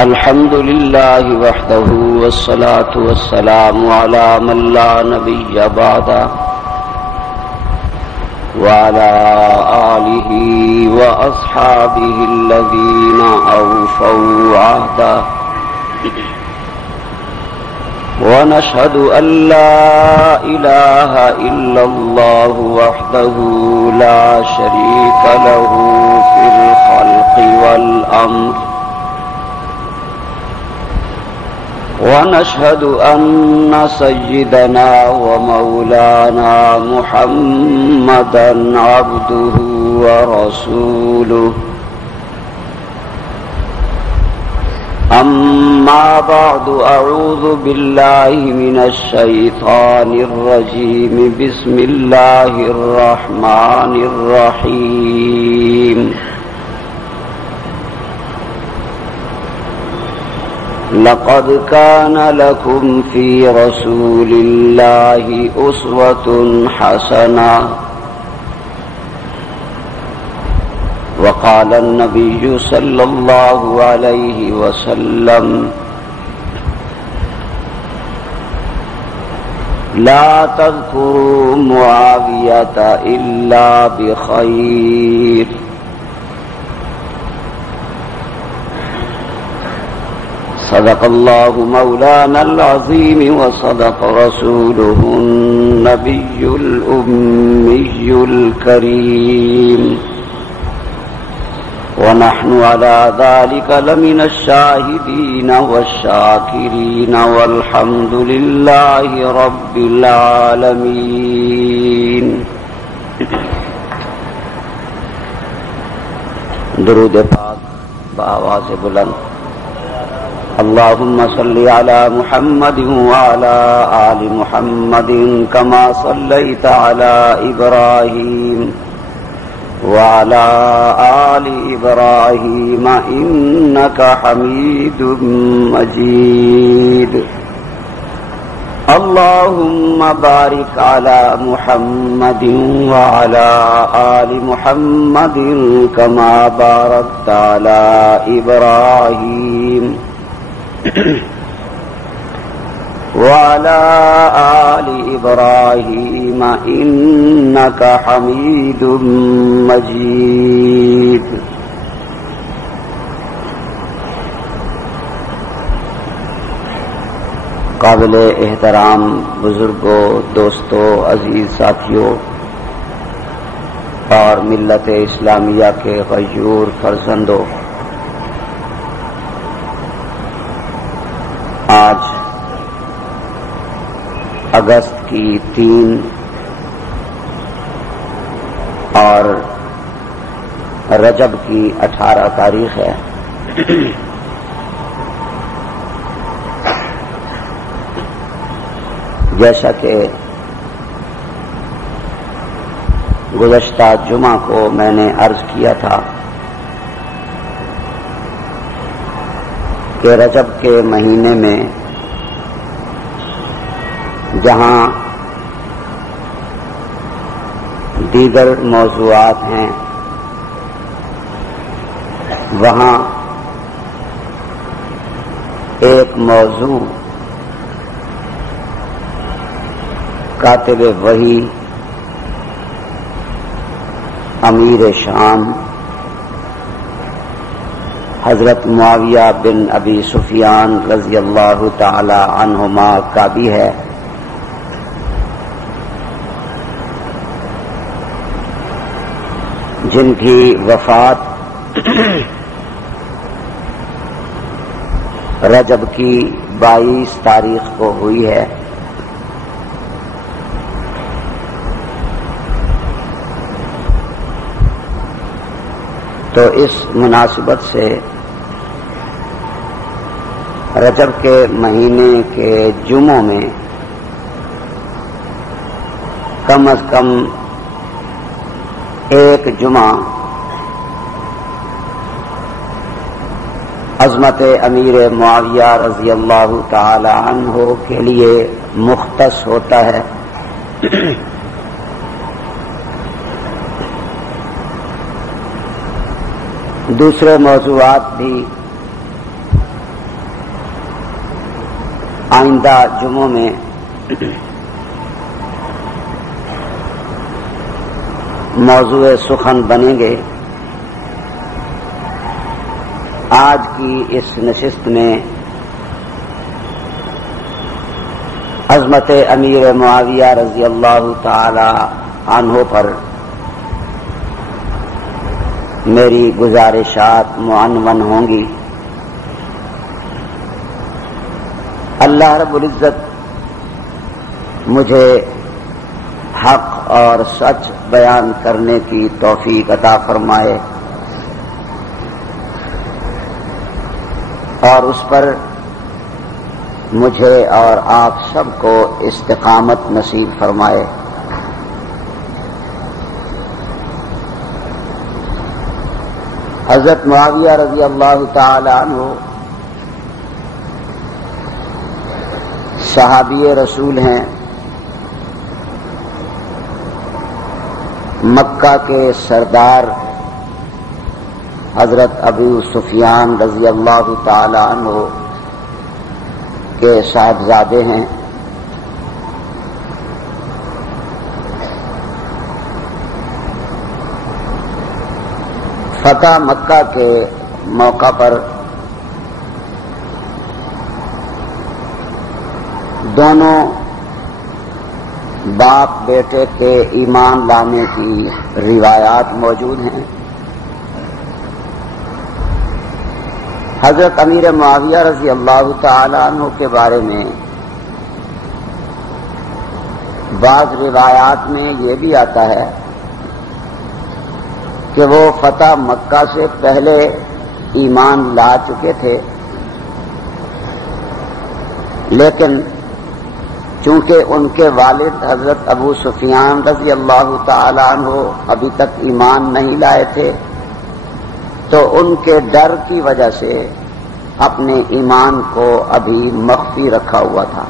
الحمد لله وحده والصلاة والسلام على من لا نبي بعده وعلى آله وأصحابه الذين أوفوا عهده ونشهد أن لا إله إلا الله وحده لا شريك له في الخلق والأمر ونشهد أن سيدنا ومولانا محمدا عبده ورسوله أما بعد أعوذ بالله من الشيطان الرجيم بسم الله الرحمن الرحيم لقد كان لكم في رسول الله أسوة حسنة وقال النبي صلى الله عليه وسلم لا تذكروا معاوية إلا بخير صدق الله مولانا العظيم وصدق رسوله النبي الأمي الكريم ونحن على ذلك لمن الشاهدين والشاكرين والحمد لله رب العالمين. درود پاک بآواز بلند. اللهم صل على محمد وعلى آل محمد كما صليت على إبراهيم وعلى آل إبراهيم إنك حميد مجيد. اللهم بارك على محمد وعلى آل محمد كما باركت على إبراهيم وعلى آل إبراهيم إنك حميد مجيد. قابل احترام بزرگوں، دوستوں، عزیز ساتھیوں اور ملت اسلامیہ کے غیور فرزندوں، آج اگست کی 3 اور رجب کی 18 تاریخ ہے. جیسا کہ گزشتہ جمعہ کو میں نے عرض کیا تھا کہ رجب کے مہینے میں جہاں دیگر موضوعات ہیں وہاں ایک موضوع کاتب وحی امیر شام حضرت معاویہ بن ابی سفیان رضی اللہ تعالی عنہما کا بھی ہے. جن کی وفات رجب کی 22 تاریخ کو ہوئی ہے. تو اس مناسبت سے رجب کے مہینے کے جمعوں میں کم از کم ایک جمعہ عظمت امیر معاویہ رضی اللہ تعالی عنہ کے لیے مختص ہوتا ہے. دوسرے موضوعات بھی آئندہ جمعوں میں موضوع سخن بنیں گے. آج کی اس نشست میں عظمت امیر معاویہ رضی اللہ تعالی عنہ پر میری گزارشات معنون ہوں گی. اللہ رب العزت مجھے حق اور سچ بیان کرنے کی توفیق عطا فرمائے اور اس پر مجھے اور آپ سب کو استقامت نصیب فرمائے. حضرت معاویہ رضی اللہ تعالی عنہ صحابی رسول ہیں. مکہ کے سردار حضرت ابو سفیان رضی اللہ تعالی عنہ کے صاحبزادے ہیں. فتح مکہ کے موقع پر دونوں باپ بیٹے کے ایمان لانے کی روایات موجود ہیں. حضرت امیر معاویہ رضی اللہ تعالی عنہ کے بارے میں بعض روایات میں یہ بھی آتا ہے کہ وہ فتح مکہ سے پہلے ایمان لا چکے تھے، لیکن چونکہ ان کے والد حضرت ابو سفیان رضی اللہ تعالی عنہ ابھی تک ایمان نہیں لائے تھے، تو ان کے ڈر کی وجہ سے اپنے ایمان کو ابھی مخفی رکھا ہوا تھا،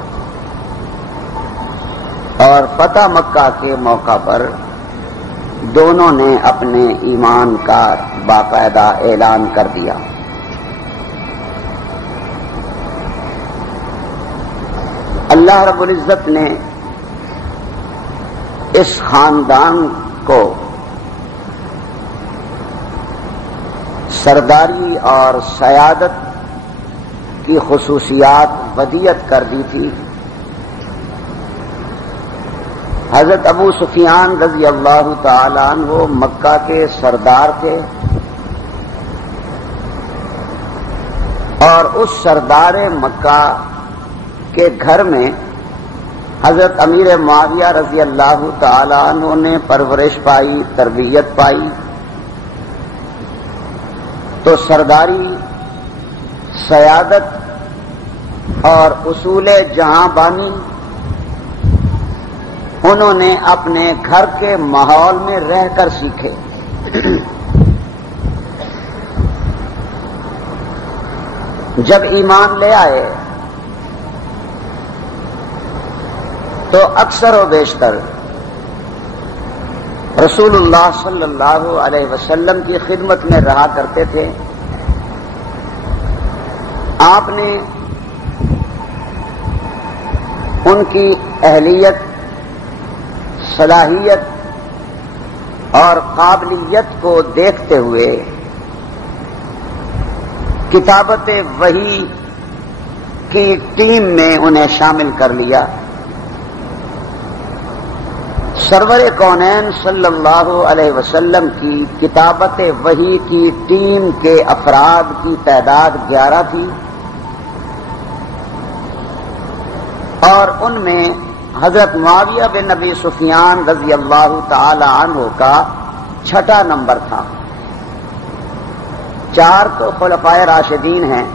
اور فتح مکہ کے موقع پر دونوں نے اپنے ایمان کا باقاعدہ اعلان کر دیا. اللہ رب العزت نے اس خاندان کو سرداری اور سیادت کی خصوصیات ودیعت کر دی تھی. حضرت ابو سفیان رضی اللہ تعالی عنہ مکہ کے سردار تھے، اور اس سردار مکہ کے گھر میں حضرت امیر معاویہ رضی اللہ تعالی عنہ نے پرورش پائی، تربیت پائی. تو سرداری، سیادت اور اصول جہاں بانی انہوں نے اپنے گھر کے ماحول میں رہ کر سیکھے. جب ایمان لے آئے تو اکثر و بیشتر رسول اللہ صلی اللہ علیہ وسلم کی خدمت میں رہا کرتے تھے. آپ نے ان کی اہلیت، صلاحیت اور قابلیت کو دیکھتے ہوئے کتابت وحی کی ٹیم میں انہیں شامل کر لیا. سرور کونین صلی اللہ علیہ وسلم کی کتابت وحی کی ٹیم کے افراد کی تعداد 11 تھی، اور ان میں حضرت معاویہ بن ابی سفیان رضی اللہ تعالی عنہ کا 6واں نمبر تھا. 4 تو خلفائے راشدین ہیں،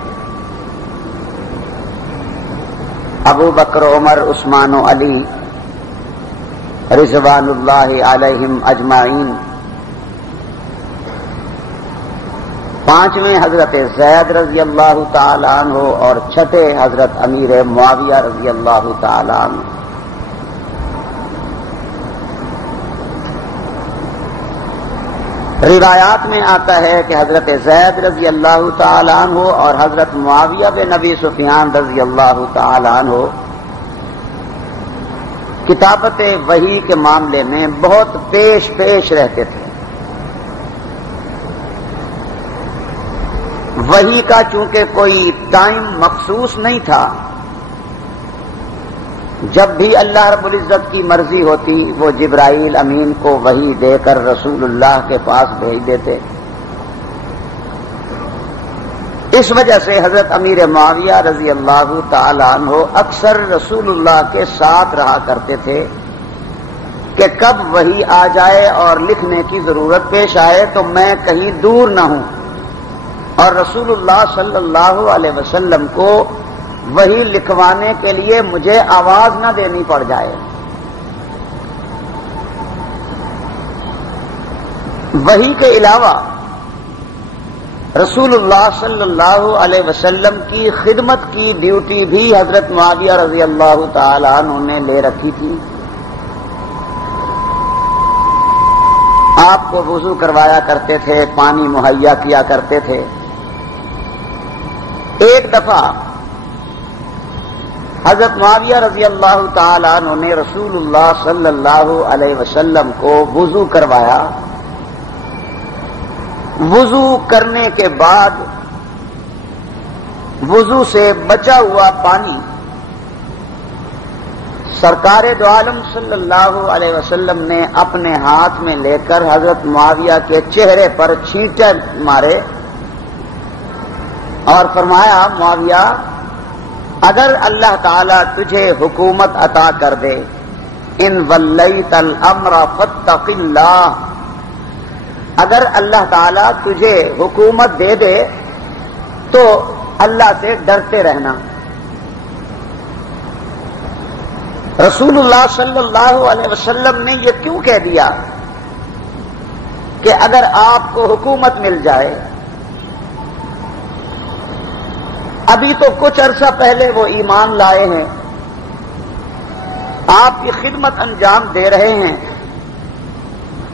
ابو بکر، عمر، عثمان و علی رضوان اللہ علیہم اجمعین. 5ویں حضرت زید رضی اللہ تعالی عنہ اور 6 حضرت امیر معاویہ رضی اللہ تعالی عنہ. روایات میں آتا ہے کہ حضرت زید رضی اللہ تعالی عنہ اور حضرت معاویہ بن ابی سفیان رضی اللہ تعالی عنہ کتابت وحی کے معاملے میں بہت پیش رہتے تھے. وحی کا چونکہ کوئی ٹائم مخصوص نہیں تھا، جب بھی اللہ رب العزت کی مرضی ہوتی وہ جبرائیل امین کو وحی دے کر رسول اللہ کے پاس بھیج دیتے. اس وجہ سے حضرت امیر معاویہ رضی اللہ تعالی عنہ اکثر رسول اللہ کے ساتھ رہا کرتے تھے کہ کب وحی آ جائے اور لکھنے کی ضرورت پیش آئے تو میں کہیں دور نہ ہوں اور رسول اللہ صلی اللہ علیہ وسلم کو وحی لکھوانے کے لیے مجھے آواز نہ دینی پڑ جائے. وحی کے علاوہ رسول اللہ صلی اللہ علیہ وسلم کی خدمت کی ڈیوٹی بھی حضرت معاویہ رضی اللہ تعالی عنہ نے لے رکھی تھی. آپ کو وضو کروایا کرتے تھے، پانی مہیا کیا کرتے تھے. ایک دفعہ حضرت معاویہ رضی اللہ تعالی عنہ نے رسول اللہ صلی اللہ علیہ وسلم کو وضو کروایا. وضو کرنے کے بعد وضو سے بچا ہوا پانی سرکار دو عالم صلی اللہ علیہ وسلم نے اپنے ہاتھ میں لے کر حضرت معاویہ کے چہرے پر چھینٹے مارے اور فرمایا، معاویہ اگر اللہ تعالیٰ تجھے حکومت عطا کر دے، ان ولیت الامر فاتق اللہ، اگر اللہ تعالیٰ تجھے حکومت دے دے تو اللہ سے ڈرتے رہنا. رسول اللہ صلی اللہ علیہ وسلم نے یہ کیوں کہہ دیا کہ اگر آپ کو حکومت مل جائے؟ ابھی تو کچھ عرصہ پہلے وہ ایمان لائے ہیں، آپ کی خدمت انجام دے رہے ہیں،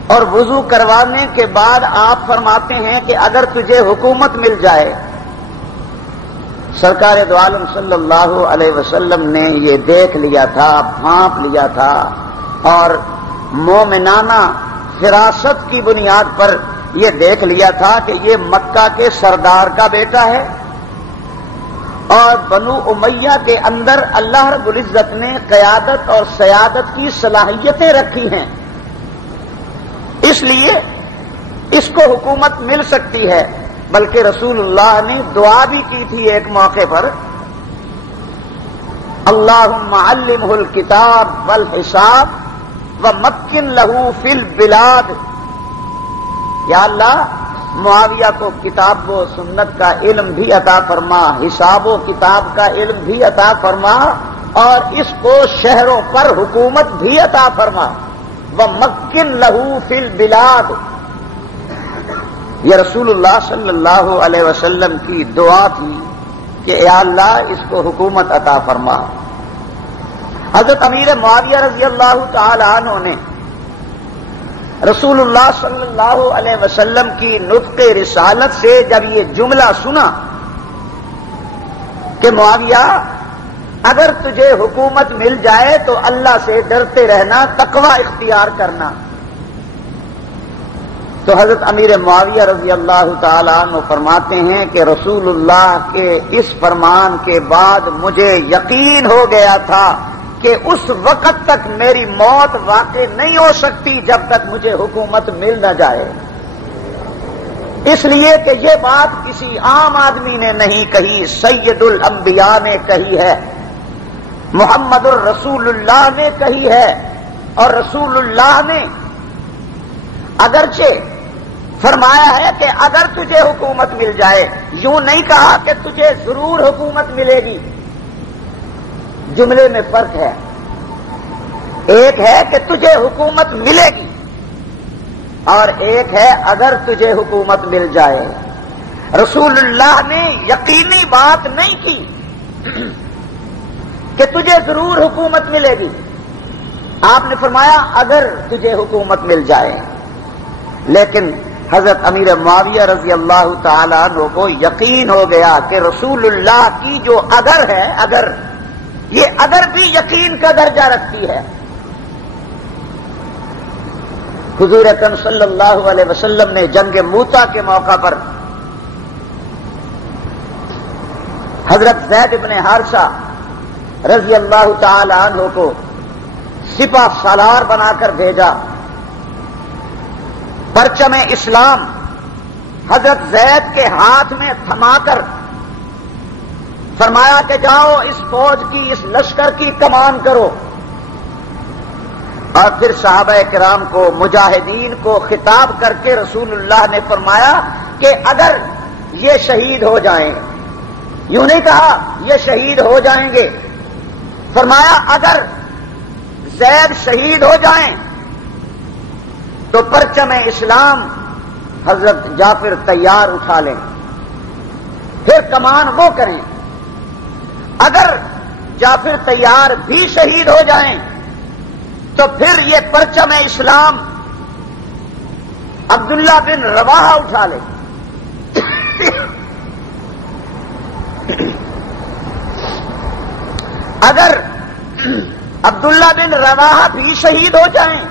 اور وضو کروانے کے بعد آپ فرماتے ہیں کہ اگر تجھے حکومت مل جائے. سرکار دو عالم صلی اللہ علیہ وسلم نے یہ دیکھ لیا تھا، بھانپ لیا تھا، اور مومنانہ فراست کی بنیاد پر یہ دیکھ لیا تھا کہ یہ مکہ کے سردار کا بیٹا ہے اور بنو امیہ کے اندر اللہ رب العزت نے قیادت اور سیادت کی صلاحیتیں رکھی ہیں، اس لیے اس کو حکومت مل سکتی ہے. بلکہ رسول اللہ نے دعا بھی کی تھی ایک موقع پر، اللہم علمہ الکتاب والحساب ومکن لہ فی البلاد. یا اللہ معاویہ کو کتاب و سنت کا علم بھی عطا فرما، حساب و کتاب کا علم بھی عطا فرما، اور اس کو شہروں پر حکومت بھی عطا فرما. ومکن لہ فی البلاد، یہ رسول اللہ صلی اللہ علیہ وسلم کی دعا تھی کہ اے اللہ اس کو حکومت عطا فرما. حضرت امیر معاویہ رضی اللہ تعالی عنہ نے رسول اللہ صلی اللہ علیہ وسلم کی نطق رسالت سے جب یہ جملہ سنا کہ معاویہ اگر تجھے حکومت مل جائے تو اللہ سے ڈرتے رہنا، تقوی اختیار کرنا، تو حضرت امیر معاویہ رضی اللہ تعالیٰ عنہ فرماتے ہیں کہ رسول اللہ کے اس فرمان کے بعد مجھے یقین ہو گیا تھا کہ اس وقت تک میری موت واقع نہیں ہو سکتی جب تک مجھے حکومت مل نہ جائے. اس لیے کہ یہ بات کسی عام آدمی نے نہیں کہی، سید الانبیاء نے کہی ہے، محمد الرسول اللہ نے کہی ہے. اور رسول اللہ نے اگرچہ فرمایا ہے کہ اگر تجھے حکومت مل جائے، یوں نہیں کہا کہ تجھے ضرور حکومت ملے گی. جملے میں فرق ہے، ایک ہے کہ تجھے حکومت ملے گی اور ایک ہے اگر تجھے حکومت مل جائے. رسول اللہ نے یقینی بات نہیں کی کہ تجھے ضرور حکومت ملے گی، آپ نے فرمایا اگر تجھے حکومت مل جائے. لیکن حضرت امیر معاویہ رضی اللہ تعالیٰ عنہ کو یقین ہو گیا کہ رسول اللہ کی جو اگر ہے، اگر یہ اگر بھی یقین کا درجہ رکھتی ہے. حضور اکرم صلی اللہ علیہ وسلم نے جنگ موتا کے موقع پر حضرت زید بن حارثہ رضی اللہ تعالی عنہ کو سپہ سالار بنا کر بھیجا. پرچم اسلام حضرت زید کے ہاتھ میں تھما کر فرمایا کہ جاؤ اس فوج کی، اس لشکر کی کمان کرو. اور پھر صحابہ کرام کو، مجاہدین کو خطاب کر کے رسول اللہ نے فرمایا کہ اگر یہ شہید ہو جائیں، یوں نہیں کہا یہ شہید ہو جائیں گے، فرمایا اگر زید شہید ہو جائیں تو پرچم اسلام حضرت جعفر تیار اٹھا لیں، پھر کمان وہ کریں. اگر جعفر تیار بھی شہید ہو جائیں تو پھر یہ پرچم اسلام عبداللہ بن رواحہ اٹھا لیں. اگر عبداللہ بن رواحہ بھی شہید ہو جائیں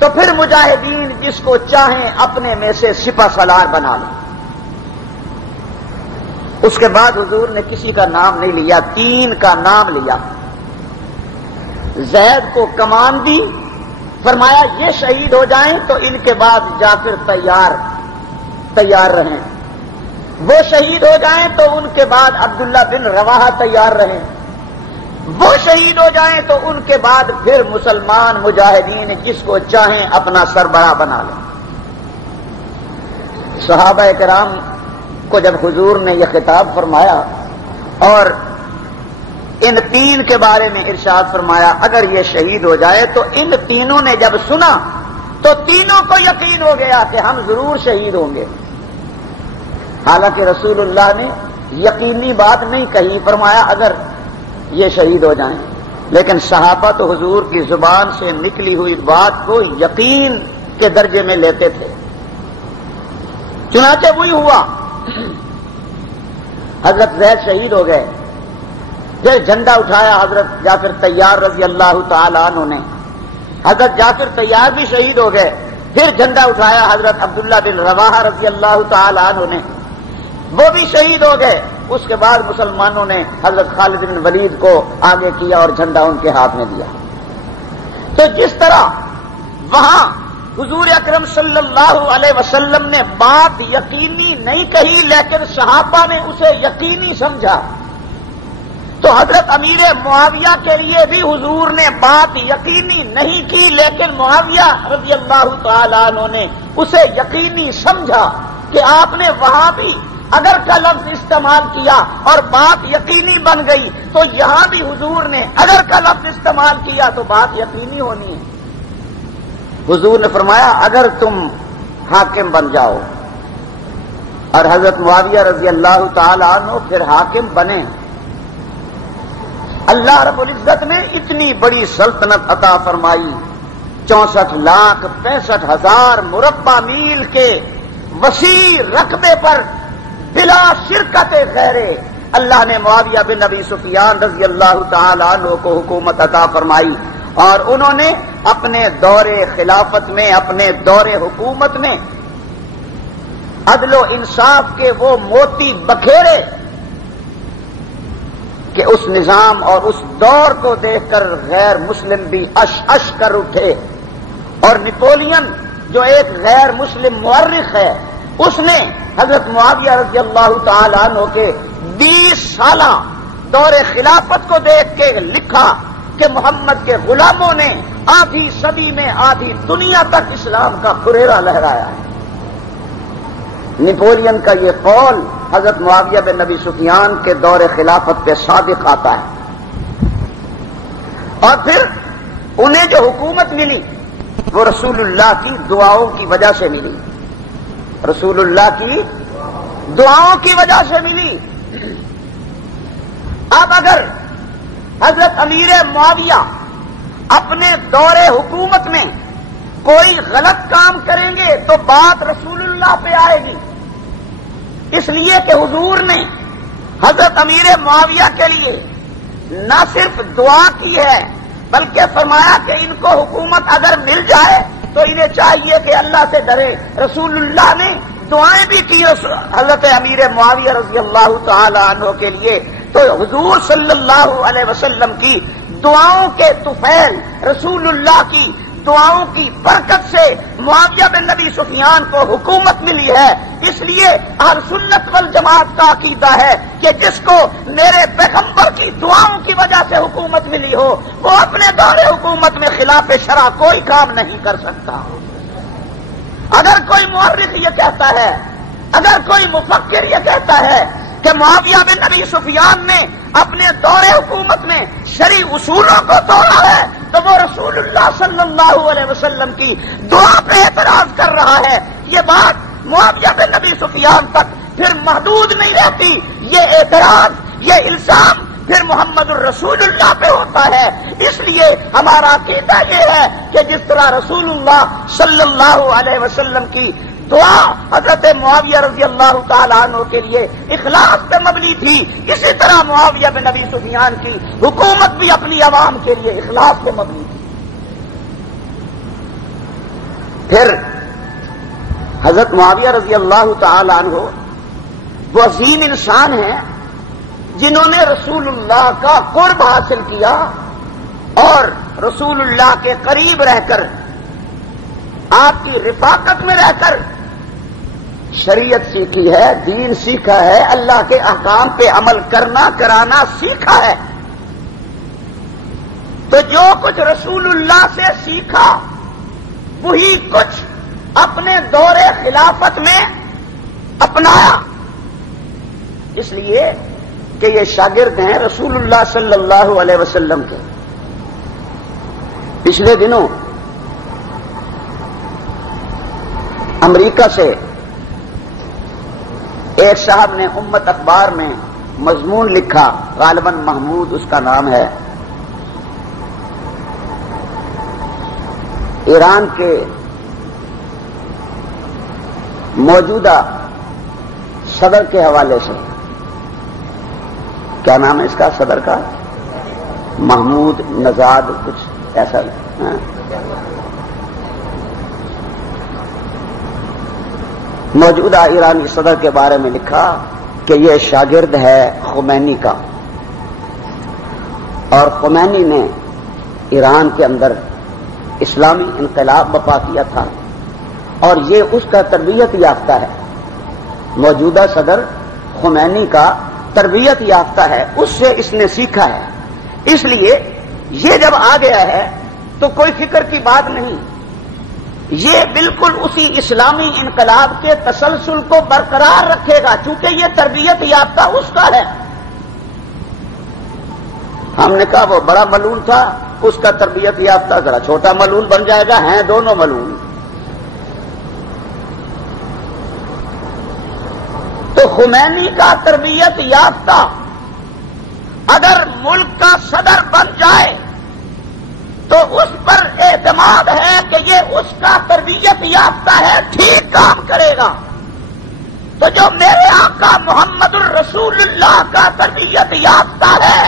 تو پھر مجاہدین جس کو چاہیں اپنے میں سے سپہ سالار بنا لیں. اس کے بعد حضور نے کسی کا نام نہیں لیا، 3 کا نام لیا. زید کو کمان دی، فرمایا یہ شہید ہو جائیں تو ان کے بعد جعفر تیار رہیں، وہ شہید ہو جائیں تو ان کے بعد عبداللہ بن رواحہ تیار رہیں، وہ شہید ہو جائیں تو ان کے بعد پھر مسلمان مجاہدین جس کو چاہیں اپنا سربراہ بنا لیں. صحابہ کرام کو جب حضور نے یہ خطاب فرمایا اور ان 3 کے بارے میں ارشاد فرمایا اگر یہ شہید ہو جائے، تو ان تینوں نے جب سنا تو تینوں کو یقین ہو گیا کہ ہم ضرور شہید ہوں گے. حالانکہ رسول اللہ نے یقینی بات نہیں کہی، فرمایا اگر یہ شہید ہو جائیں، لیکن صحابہ تو حضور کی زبان سے نکلی ہوئی بات کو یقین کے درجے میں لیتے تھے. چنانچہ وہی ہوا، حضرت زید شہید ہو گئے. پھر جھنڈا اٹھایا حضرت جعفر تیار رضی اللہ تعالی عنہ نے، حضرت جعفر تیار بھی شہید ہو گئے. پھر جھنڈا اٹھایا حضرت عبداللہ بن رواحہ رضی اللہ تعالی عنہ نے، وہ بھی شہید ہو گئے. اس کے بعد مسلمانوں نے حضرت خالد بن ولید کو آگے کیا اور جھنڈا ان کے ہاتھ میں دیا. تو جس طرح وہاں حضور اکرم صلی اللہ علیہ وسلم نے بات یقینی نہیں کہی لیکن صحابہ نے اسے یقینی سمجھا، تو حضرت امیر معاویہ کے لیے بھی حضور نے بات یقینی نہیں کی لیکن معاویہ رضی اللہ تعالی عنہ نے اسے یقینی سمجھا کہ آپ نے وہاں بھی اگر کا لفظ استعمال کیا اور بات یقینی بن گئی، تو یہاں بھی حضور نے اگر کا لفظ استعمال کیا تو بات یقینی ہونی ہے. حضور نے فرمایا اگر تم حاکم بن جاؤ، اور حضرت معاویہ رضی اللہ تعالی عنہ پھر حاکم بنے. اللہ رب العزت نے اتنی بڑی سلطنت عطا فرمائی، 64,65,000 مربع میل کے وسیع رقبے پر بلا شرکت غیرے اللہ نے معاویہ بن ابی سفیان رضی اللہ تعالی عنہ کو حکومت عطا فرمائی. اور انہوں نے اپنے دور خلافت میں، اپنے دور حکومت میں عدل و انصاف کے وہ موتی بکھیرے کہ اس نظام اور اس دور کو دیکھ کر غیر مسلم بھی اش اش کر اٹھے. اور نپولین جو ایک غیر مسلم مورخ ہے، اس نے حضرت معاویہ رضی اللہ تعالی عنہ کے 20 سالہ دور خلافت کو دیکھ کے لکھا کہ محمد کے غلاموں نے آدھی صدی میں آدھی دنیا تک اسلام کا پھریرا لہرایا ہے. نپولین کا یہ قول حضرت معاویہ بن ابی سفیان کے دور خلافت پہ صادق آتا ہے. اور پھر انہیں جو حکومت ملی وہ رسول اللہ کی دعاؤں کی وجہ سے ملی، رسول اللہ کی دعاؤں کی وجہ سے ملی. اب اگر حضرت امیر معاویہ اپنے دور حکومت میں کوئی غلط کام کریں گے تو بات رسول اللہ پہ آئے گی، اس لیے کہ حضور نے حضرت امیر معاویہ کے لیے نہ صرف دعا کی ہے بلکہ فرمایا کہ ان کو حکومت اگر مل جائے تو انہیں چاہیے کہ اللہ سے ڈرے۔ رسول اللہ نے دعائیں بھی کی حضرت امیر معاویہ رضی اللہ تعالی عنہ کے لیے، تو حضور صلی اللہ علیہ وسلم کی دعاؤں کے طفیل، رسول اللہ کی دعاؤں کی برکت سے معاویہ بن ابی سفیان کو حکومت ملی ہے۔ اس لیے اہل سنت والجماعت کا عقیدہ ہے کہ جس کو میرے پیغمبر کی دعاؤں کی وجہ سے حکومت ملی ہو وہ اپنے دور حکومت میں خلاف شرع کوئی کام نہیں کر سکتا۔ اگر کوئی مورخ یہ کہتا ہے، اگر کوئی مفکر یہ کہتا ہے کہ معاویہ بن ابی سفیان نے اپنے دور حکومت میں شرعی اصولوں کو توڑا ہے تو وہ رسول اللہ صلی اللہ علیہ وسلم کی دعا پہ اعتراض کر رہا ہے۔ یہ بات معاویہ بن ابی سفیان تک پھر محدود نہیں رہتی، یہ اعتراض، یہ الزام پھر محمد الرسول اللہ پہ ہوتا ہے۔ اس لیے ہمارا عقیدہ یہ ہے کہ جس طرح رسول اللہ صلی اللہ علیہ وسلم کی دعا حضرت معاویہ رضی اللہ تعالیٰ عنہ کے لیے اخلاص پہ مبنی تھی، اسی طرح معاویہ بن ابی سفیان کی حکومت بھی اپنی عوام کے لیے اخلاص پہ مبنی تھی۔ پھر حضرت معاویہ رضی اللہ تعالیٰ عنہ وہ عظیم انسان ہیں جنہوں نے رسول اللہ کا قرب حاصل کیا اور رسول اللہ کے قریب رہ کر، آپ کی رفاقت میں رہ کر شریعت سیکھی ہے، دین سیکھا ہے، اللہ کے احکام پہ عمل کرنا کرانا سیکھا ہے۔ تو جو کچھ رسول اللہ سے سیکھا وہی کچھ اپنے دور خلافت میں اپنایا، اس لیے کہ یہ شاگرد ہیں رسول اللہ صلی اللہ علیہ وسلم کے۔ پچھلے دنوں امریکہ سے ایک صاحب نے امت اخبار میں مضمون لکھا، غالباً محمود اس کا نام ہے، ایران کے موجودہ صدر کے حوالے سے۔ کیا نام ہے اس کا صدر کا؟ محمود نژاد کچھ ایسا۔ موجودہ ایرانی صدر کے بارے میں لکھا کہ یہ شاگرد ہے خمینی کا، اور خمینی نے ایران کے اندر اسلامی انقلاب برپا کیا تھا اور یہ اس کا تربیت یافتہ ہے۔ موجودہ صدر خمینی کا تربیت یافتہ ہے، اس سے اس نے سیکھا ہے، اس لیے یہ جب آ گیا ہے تو کوئی فکر کی بات نہیں، یہ بالکل اسی اسلامی انقلاب کے تسلسل کو برقرار رکھے گا چونکہ یہ تربیت یافتہ اس کا ہے۔ ہم نے کہا وہ بڑا ملعون تھا، اس کا تربیت یافتہ ذرا چھوٹا ملعون بن جائے گا، ہیں دونوں ملعون۔ تو خمینی کا تربیت یافتہ اگر ملک کا صدر بن جائے تو اس پر اعتماد ہے کہ یہ اس کا تربیت یافتہ ہے، ٹھیک کام کرے گا۔ تو جو میرے آقا محمد الرسول اللہ کا تربیت یافتہ ہے،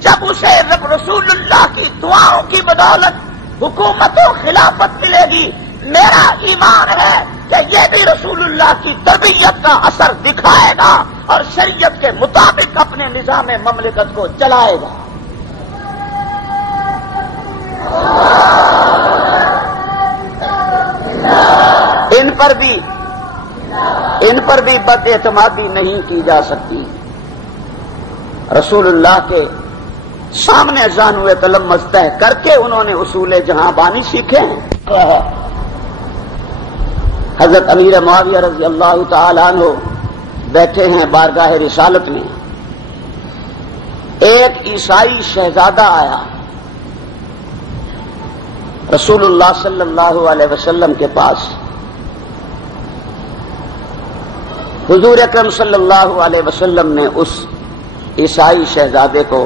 جب اسے رسول اللہ کی دعاؤں کی بدولت حکومت و خلافت ملے گی، میرا ایمان ہے کہ یہ بھی رسول اللہ کی تربیت کا اثر دکھائے گا اور شریعت کے مطابق اپنے نظام مملکت کو چلائے گا۔ ان پر بھی بد اعتمادی نہیں کی جا سکتی۔ رسول اللہ کے سامنے زانوئے تلمذ طے کر کے انہوں نے اصول جہاں بانی سیکھے ہیں۔ حضرت امیر معاویہ رضی اللہ تعالی عنہ بیٹھے ہیں بارگاہ رسالت میں، ایک عیسائی شہزادہ آیا رسول اللہ صلی اللہ علیہ وسلم کے پاس۔ حضور اکرم صلی اللہ علیہ وسلم نے اس عیسائی شہزادے کو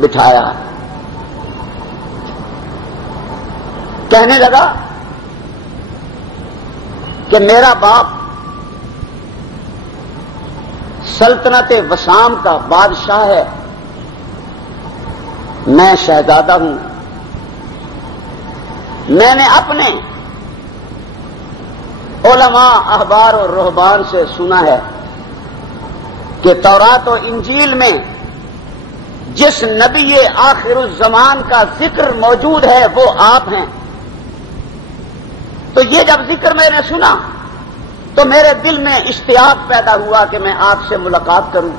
بٹھایا کہنے لگا کہ میرا باپ سلطنت وسام کا بادشاہ ہے، میں شہزادہ ہوں، میں نے اپنے علماء احبار اور رہبان سے سنا ہے کہ تورات و انجیل میں جس نبی آخر الزمان کا ذکر موجود ہے وہ آپ ہیں۔ تو یہ جب ذکر میں نے سنا تو میرے دل میں اشتیاق پیدا ہوا کہ میں آپ سے ملاقات کروں۔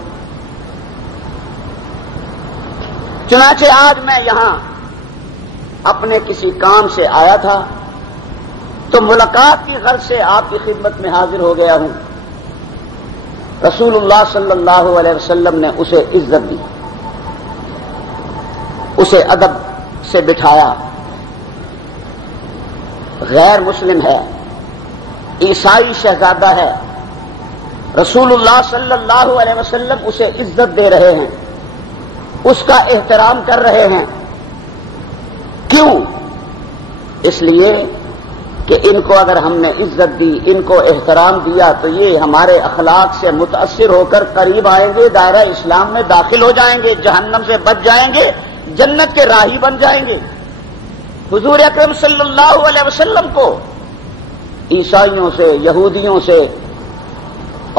چنانچہ آج میں یہاں اپنے کسی کام سے آیا تھا تو ملاقات کی غرض سے آپ کی خدمت میں حاضر ہو گیا ہوں۔ رسول اللہ صلی اللہ علیہ وسلم نے اسے عزت دی، اسے ادب سے بٹھایا۔ غیر مسلم ہے، عیسائی شہزادہ ہے، رسول اللہ صلی اللہ علیہ وسلم اسے عزت دے رہے ہیں، اس کا احترام کر رہے ہیں۔ کیوں؟ اس لیے کہ ان کو اگر ہم نے عزت دی، ان کو احترام دیا تو یہ ہمارے اخلاق سے متاثر ہو کر قریب آئیں گے، دائرہ اسلام میں داخل ہو جائیں گے، جہنم سے بچ جائیں گے، جنت کے راہی بن جائیں گے۔ حضور اکرم صلی اللہ علیہ وسلم کو عیسائیوں سے، یہودیوں سے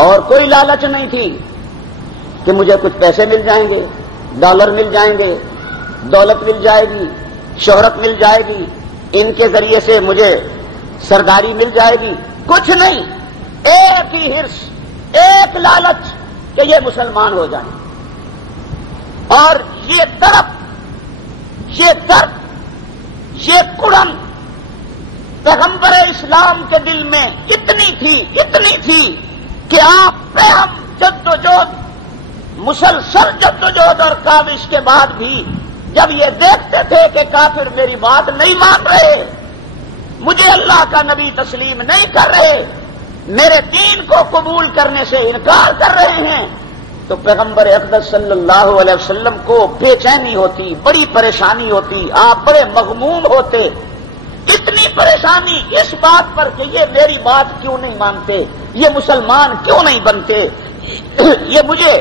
اور کوئی لالچ نہیں تھی کہ مجھے کچھ پیسے مل جائیں گے، ڈالر مل جائیں گے، دولت مل جائے گی، شہرت مل جائے گی، ان کے ذریعے سے مجھے سرداری مل جائے گی۔ کچھ نہیں، ایک ہی حرص، ایک لالچ کہ یہ مسلمان ہو جائیں۔ اور یہ طرف، یہ درد، یہ کڑن پیغمبر اسلام کے دل میں اتنی تھی کہ آپ پہ ہم جدوجہد، مسلسل جدوجہد اور کاوش کے بعد بھی جب یہ دیکھتے تھے کہ کافر میری بات نہیں مان رہے، مجھے اللہ کا نبی تسلیم نہیں کر رہے، میرے دین کو قبول کرنے سے انکار کر رہے ہیں، تو پیغمبر اقدس صلی اللہ علیہ وسلم کو بے چینی ہوتی، بڑی پریشانی ہوتی، آپ بڑے مغموم ہوتے۔ اتنی پریشانی اس بات پر کہ یہ میری بات کیوں نہیں مانتے، یہ مسلمان کیوں نہیں بنتے، یہ مجھے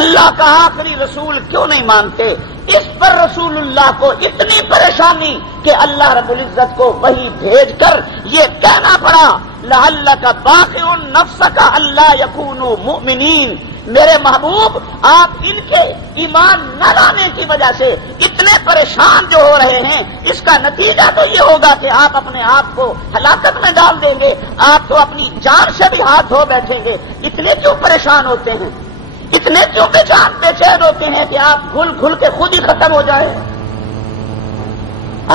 اللہ کا آخری رسول کیوں نہیں مانتے۔ اس پر رسول اللہ کو اتنی پریشانی کہ اللہ رب العزت کو وحی بھیج کر یہ کہنا پڑا، لعلک باخع نفسک الا یکونوا مؤمنین۔ میرے محبوب، آپ ان کے ایمان نہ لانے کی وجہ سے اتنے پریشان جو ہو رہے ہیں، اس کا نتیجہ تو یہ ہوگا کہ آپ اپنے آپ کو ہلاکت میں ڈال دیں گے، آپ تو اپنی جان سے بھی ہاتھ دھو بیٹھیں گے۔ اتنے کیوں پریشان ہوتے ہیں، اتنے کیوں بے چین ہوتے ہیں کہ آپ گھل کے خود ہی ختم ہو جائے۔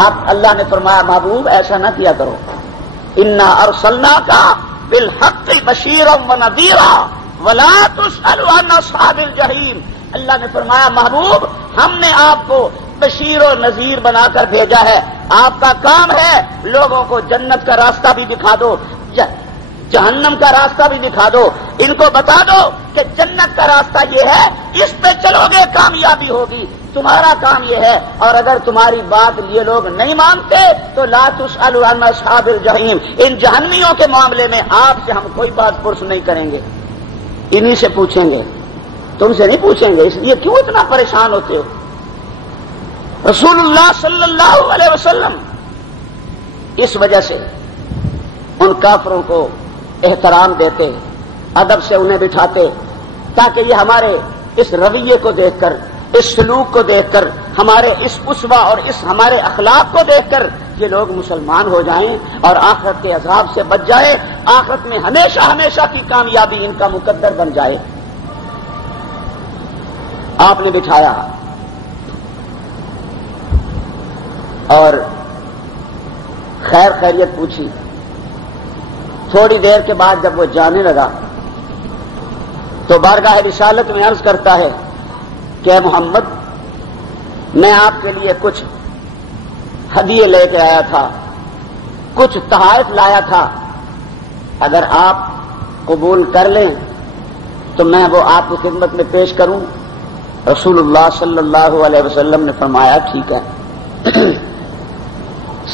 آپ اللہ نے فرمایا محبوب ایسا نہ کیا کرو، انا ارسلناک بالحق بشیرا ونذیرا ولا تسأل عن اصحاب الجحیم۔ اللہ نے فرمایا محبوب ہم نے آپ کو بشیر و نذیر بنا کر بھیجا ہے، آپ کا کام ہے لوگوں کو جنت کا راستہ بھی دکھا دو، جہنم کا راستہ بھی دکھا دو، ان کو بتا دو کہ جنت کا راستہ یہ ہے، اس پہ چلو گے کامیابی ہوگی، تمہارا کام یہ ہے، اور اگر تمہاری بات یہ لوگ نہیں مانتے تو لا تسألوا عن اصحاب الجحیم، ان جہنمیوں کے معاملے میں آپ سے ہم کوئی بات پرس نہیں کریں گے، انہی سے پوچھیں گے، تم سے نہیں پوچھیں گے۔ اس لیے کیوں اتنا پریشان ہوتے ہو؟ رسول اللہ صلی اللہ علیہ وسلم اس وجہ سے ان کافروں کو احترام دیتے، ادب سے انہیں بٹھاتے، تاکہ یہ ہمارے اس رویے کو دیکھ کر، اس سلوک کو دیکھ کر، ہمارے اس اسوہ اور اس ہمارے اخلاق کو دیکھ کر یہ لوگ مسلمان ہو جائیں اور آخرت کے عذاب سے بچ جائے، آخرت میں ہمیشہ ہمیشہ کی کامیابی ان کا مقدر بن جائے۔ آپ نے بٹھایا اور خیر خیریت پوچھی۔ تھوڑی دیر کے بعد جب وہ جانے لگا تو بارگاہ رسالت میں عرض کرتا ہے کہ اے محمد، میں آپ کے لیے کچھ ہدیے لے کے آیا تھا، کچھ تحائف لایا تھا، اگر آپ قبول کر لیں تو میں وہ آپ کی خدمت میں پیش کروں۔ رسول اللہ صلی اللہ علیہ وسلم نے فرمایا ٹھیک ہے۔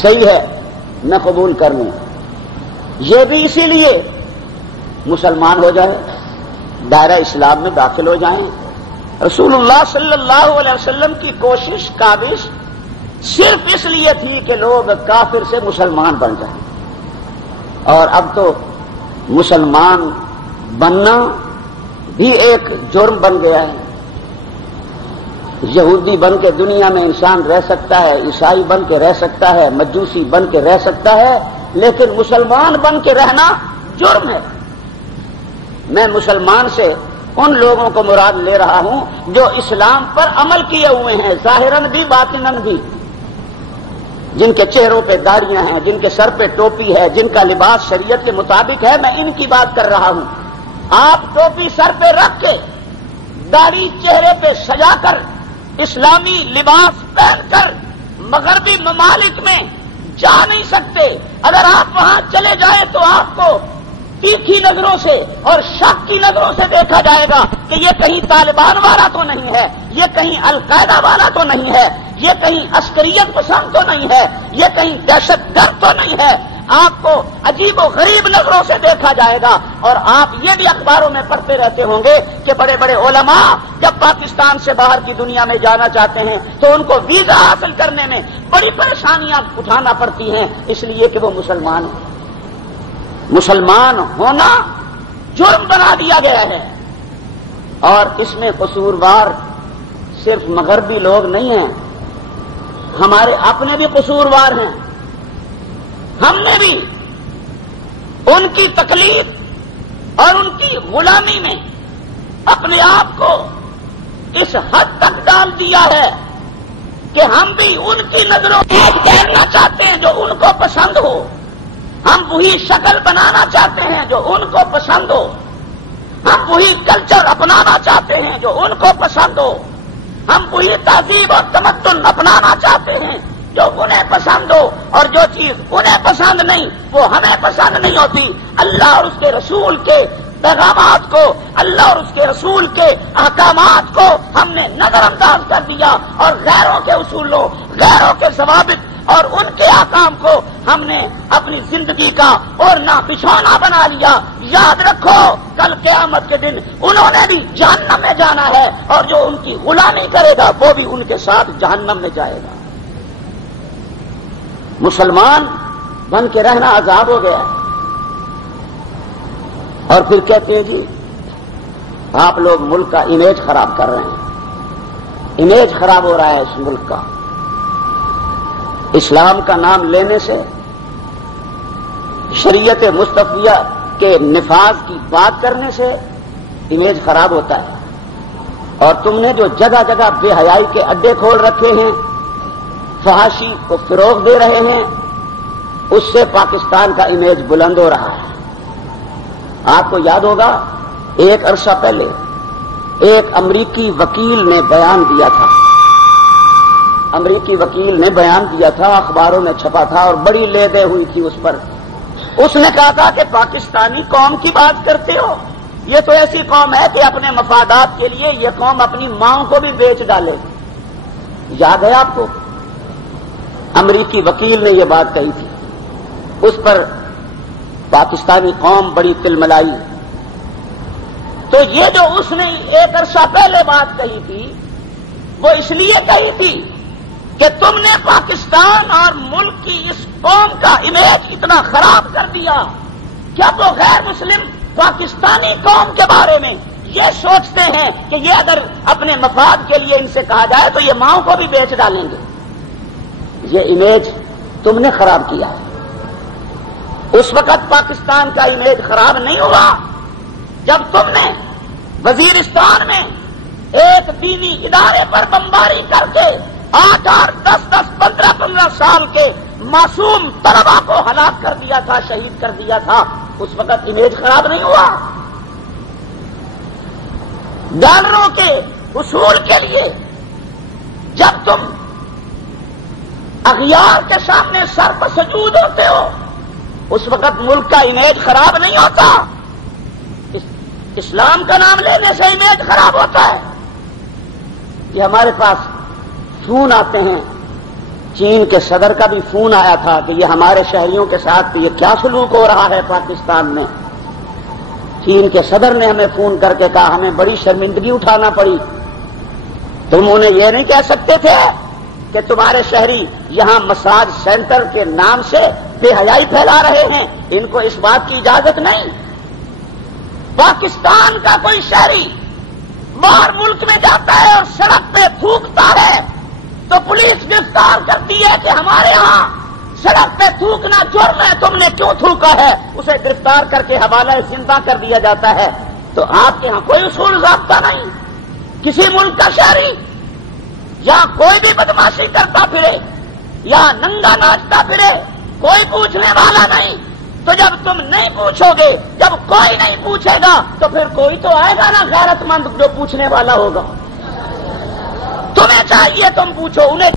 صحیح ہے، میں قبول کر لوں، یہ بھی اسی لیے مسلمان ہو جائے، دائرہ اسلام میں داخل ہو جائیں۔ رسول اللہ صلی اللہ علیہ وسلم کی کوشش کاوش صرف اس لیے تھی کہ لوگ کافر سے مسلمان بن جائیں، اور اب تو مسلمان بننا بھی ایک جرم بن گیا ہے۔ یہودی بن کے دنیا میں انسان رہ سکتا ہے، عیسائی بن کے رہ سکتا ہے، مجوسی بن کے رہ سکتا ہے، لیکن مسلمان بن کے رہنا جرم ہے۔ میں مسلمان سے ان لوگوں کو مراد لے رہا ہوں جو اسلام پر عمل کیے ہوئے ہیں، ظاہراً بھی باطناً بھی، جن کے چہروں پہ داڑیاں ہیں، جن کے سر پہ ٹوپی ہے، جن کا لباس شریعت کے مطابق ہے، میں ان کی بات کر رہا ہوں۔ آپ ٹوپی سر پہ رکھ کے، داڑھی چہرے پہ سجا کر، اسلامی لباس پہن کر مغربی ممالک میں جا نہیں سکتے۔ اگر آپ وہاں چلے جائیں تو آپ کو تیکھی نظروں سے اور شک کی نظروں سے دیکھا جائے گا کہ یہ کہیں طالبان والا تو نہیں ہے، یہ کہیں القاعدہ والا تو نہیں ہے، یہ کہیں عسکریت پسند تو نہیں ہے، یہ کہیں دہشت گرد تو نہیں ہے۔ آپ کو عجیب و غریب نظروں سے دیکھا جائے گا، اور آپ یہ بھی اخباروں میں پڑھتے رہتے ہوں گے کہ بڑے بڑے علماء جب پاکستان سے باہر کی دنیا میں جانا چاہتے ہیں تو ان کو ویزا حاصل کرنے میں بڑی پریشانیاں اٹھانا پڑتی ہیں، اس لیے کہ وہ مسلمان ہیں۔ مسلمان ہونا جرم بنا دیا گیا ہے، اور اس میں قصوروار صرف مغربی لوگ نہیں ہیں، ہمارے اپنے بھی قصوروار ہیں۔ ہم نے بھی ان کی تکلیف اور ان کی غلامی میں اپنے آپ کو اس حد تک ڈال دیا ہے کہ ہم بھی ان کی نظروں میں ٹھہرنا چاہتے ہیں جو ان کو پسند ہو، ہم وہی شکل بنانا چاہتے ہیں جو ان کو پسند ہو، ہم وہی کلچر اپنانا چاہتے ہیں جو ان کو پسند ہو، ہم وہی تہذیب اور تمدن اپنانا چاہتے ہیں جو انہیں پسند ہو، اور جو چیز انہیں پسند نہیں وہ ہمیں پسند نہیں ہوتی۔ اللہ اور اس کے رسول کے پیغامات کو، اللہ اور اس کے رسول کے احکامات کو ہم نے نظر انداز کر دیا، اور غیروں کے اصولوں، غیروں کے ضوابط اور ان کے احکام کو ہم نے اپنی زندگی کا اور نہ بچھونا بنا لیا۔ یاد رکھو کل قیامت کے دن انہوں نے بھی جہنم میں جانا ہے، اور جو ان کی غلامی کرے گا وہ بھی ان کے ساتھ جہنم میں جائے گا۔ مسلمان بن کے رہنا عذاب ہو گیا، اور پھر کہتے ہیں جی آپ لوگ ملک کا امیج خراب کر رہے ہیں، امیج خراب ہو رہا ہے اس ملک کا، اسلام کا نام لینے سے، شریعت مصطفیہ کے نفاذ کی بات کرنے سے امیج خراب ہوتا ہے۔ اور تم نے جو جگہ جگہ بے حیائی کے اڈے کھول رکھے ہیں، فحاشی کو فروغ دے رہے ہیں، اس سے پاکستان کا امیج بلند ہو رہا ہے۔ آپ کو یاد ہوگا ایک عرصہ پہلے ایک امریکی وکیل نے بیان دیا تھا، امریکی وکیل نے بیان دیا تھا، اخباروں میں چھپا تھا اور بڑی لے دے ہوئی تھی اس پر۔ اس نے کہا تھا کہ پاکستانی قوم کی بات کرتے ہو، یہ تو ایسی قوم ہے کہ اپنے مفادات کے لیے یہ قوم اپنی ماں کو بھی بیچ ڈالے۔ یاد ہے آپ کو؟ امریکی وکیل نے یہ بات کہی تھی، اس پر پاکستانی قوم بڑی تلملائی۔ تو یہ جو اس نے ایک عرصہ پہلے بات کہی تھی وہ اس لیے کہی تھی کہ تم نے پاکستان اور ملک کی اس قوم کا امیج اتنا خراب کر دیا کہ اب وہ غیر مسلم پاکستانی قوم کے بارے میں یہ سوچتے ہیں کہ یہ اگر اپنے مفاد کے لیے ان سے کہا جائے تو یہ ماؤں کو بھی بیچ ڈالیں گے۔ یہ امیج تم نے خراب کیا ہے۔ اس وقت پاکستان کا امیج خراب نہیں ہوا جب تم نے وزیرستان میں ایک دینی ادارے پر بمباری کر کے 8 10 15 سال کے معصوم طلبا کو ہلاک کر دیا تھا، شہید کر دیا تھا۔ اس وقت امیج خراب نہیں ہوا۔ ڈالروں کے اصول کے لیے جب تم اغیار کے سامنے سر پر سجود ہوتے ہو اس وقت ملک کا امیج خراب نہیں ہوتا، اسلام کا نام لینے سے امیج خراب ہوتا ہے۔ یہ ہمارے پاس فون آتے ہیں چین کے صدر کا بھی فون آیا تھا کہ یہ ہمارے شہریوں کے ساتھ یہ کیا سلوک ہو رہا ہے پاکستان میں. چین کے صدر نے ہمیں فون کر کے کہا ہمیں بڑی شرمندگی اٹھانا پڑی. تم انہیں یہ نہیں کہہ سکتے تھے کہ تمہارے شہری یہاں مساج سینٹر کے نام سے بے حیائی پھیلا رہے ہیں, ان کو اس بات کی اجازت نہیں. پاکستان کا کوئی شہری باہر ملک میں جاتا ہے اور سڑک پہ تھوکتا ہے تو پولیس گرفتار کرتی ہے کہ ہمارے ہاں سڑک پہ تھوکنا جرم ہے, تم نے کیوں تھوکا ہے؟ اسے گرفتار کر کے حوالہ زندہ کر دیا جاتا ہے. تو آپ کے ہاں کوئی اصول ضابطہ نہیں؟ کسی ملک کا شہری یا کوئی بھی بدماشی کرتا پھرے یا ننگا ناچتا پھرے, کوئی پوچھنے والا نہیں. تو جب تم نہیں پوچھو گے, جب کوئی نہیں پوچھے گا تو پھر کوئی تو آئے گا نا غیرت مند جو پوچھنے والا ہوگا. تمہیں چاہیے تم پوچھو. انہیں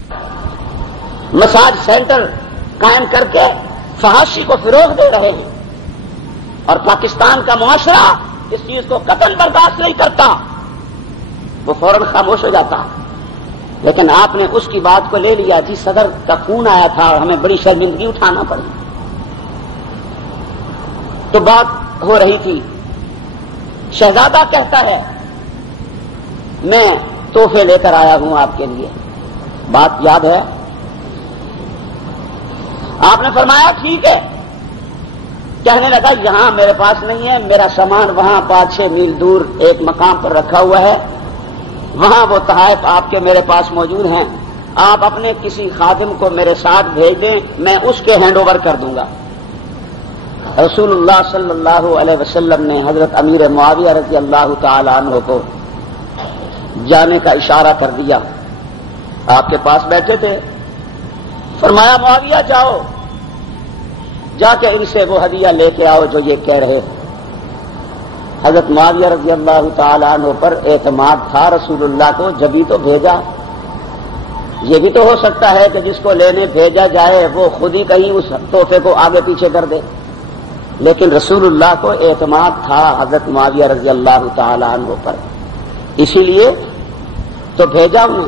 مساج سینٹر قائم کر کے فحاشی کو فروغ دے رہے ہیں اور پاکستان کا معاشرہ اس چیز کو قطعاً برداشت نہیں کرتا, وہ فوراً خاموش ہو جاتا. لیکن آپ نے اس کی بات کو لے لیا. جی صدر کا فون آیا تھا اور ہمیں بڑی شرمندگی اٹھانا پڑی. تو بات ہو رہی تھی. شہزادہ کہتا ہے میں تحفے لے کر آیا ہوں آپ کے لیے. بات یاد ہے؟ آپ نے فرمایا ٹھیک ہے. کہنے لگا یہاں میرے پاس نہیں ہے, میرا سامان وہاں 5-6 میل دور ایک مقام پر رکھا ہوا ہے, وہاں وہ تحائف آپ کے میرے پاس موجود ہیں. آپ اپنے کسی خادم کو میرے ساتھ بھیج دیں, میں اس کے ہینڈ اوور کر دوں گا. رسول اللہ صلی اللہ علیہ وسلم نے حضرت امیر معاویہ رضی اللہ تعالی عنہ کو جانے کا اشارہ کر دیا. آپ کے پاس بیٹھے تھے. فرمایا معاویہ جاؤ, جا کے ان سے وہ ہدیہ لے کے آؤ جو یہ کہہ رہے ہیں. حضرت معاویہ رضی اللہ تعالی عنہ پر اعتماد تھا رسول اللہ کو, جبھی تو بھیجا. یہ بھی تو ہو سکتا ہے کہ جس کو لینے بھیجا جائے وہ خود ہی کہیں اس تحفے کو آگے پیچھے کر دے. لیکن رسول اللہ کو اعتماد تھا حضرت معاویہ رضی اللہ تعالی عنہ پر, اسی لیے تو بھیجا انہیں